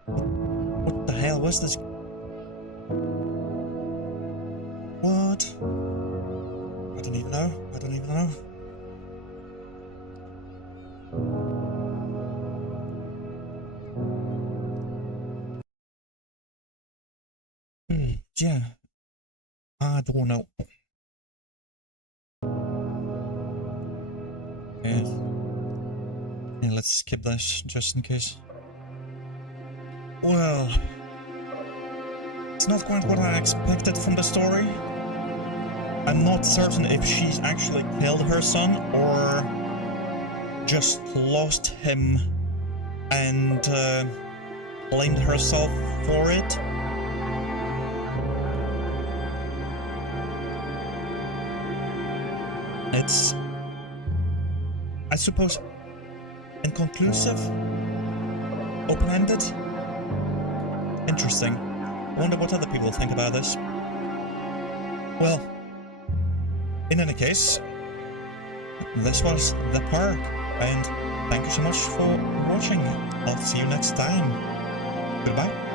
What the hell was this? What? I don't even know. I don't even know. Yeah. I don't know. Yeah, let's skip this just in case. Well, it's not quite what I expected from the story. I'm not certain if she's actually killed her son or just lost him and blamed herself for it. It's, I suppose, inconclusive, open-ended. Interesting. I wonder what other people think about this. Well, in any case, this was The Park, and thank you so much for watching. I'll see you next time. Goodbye.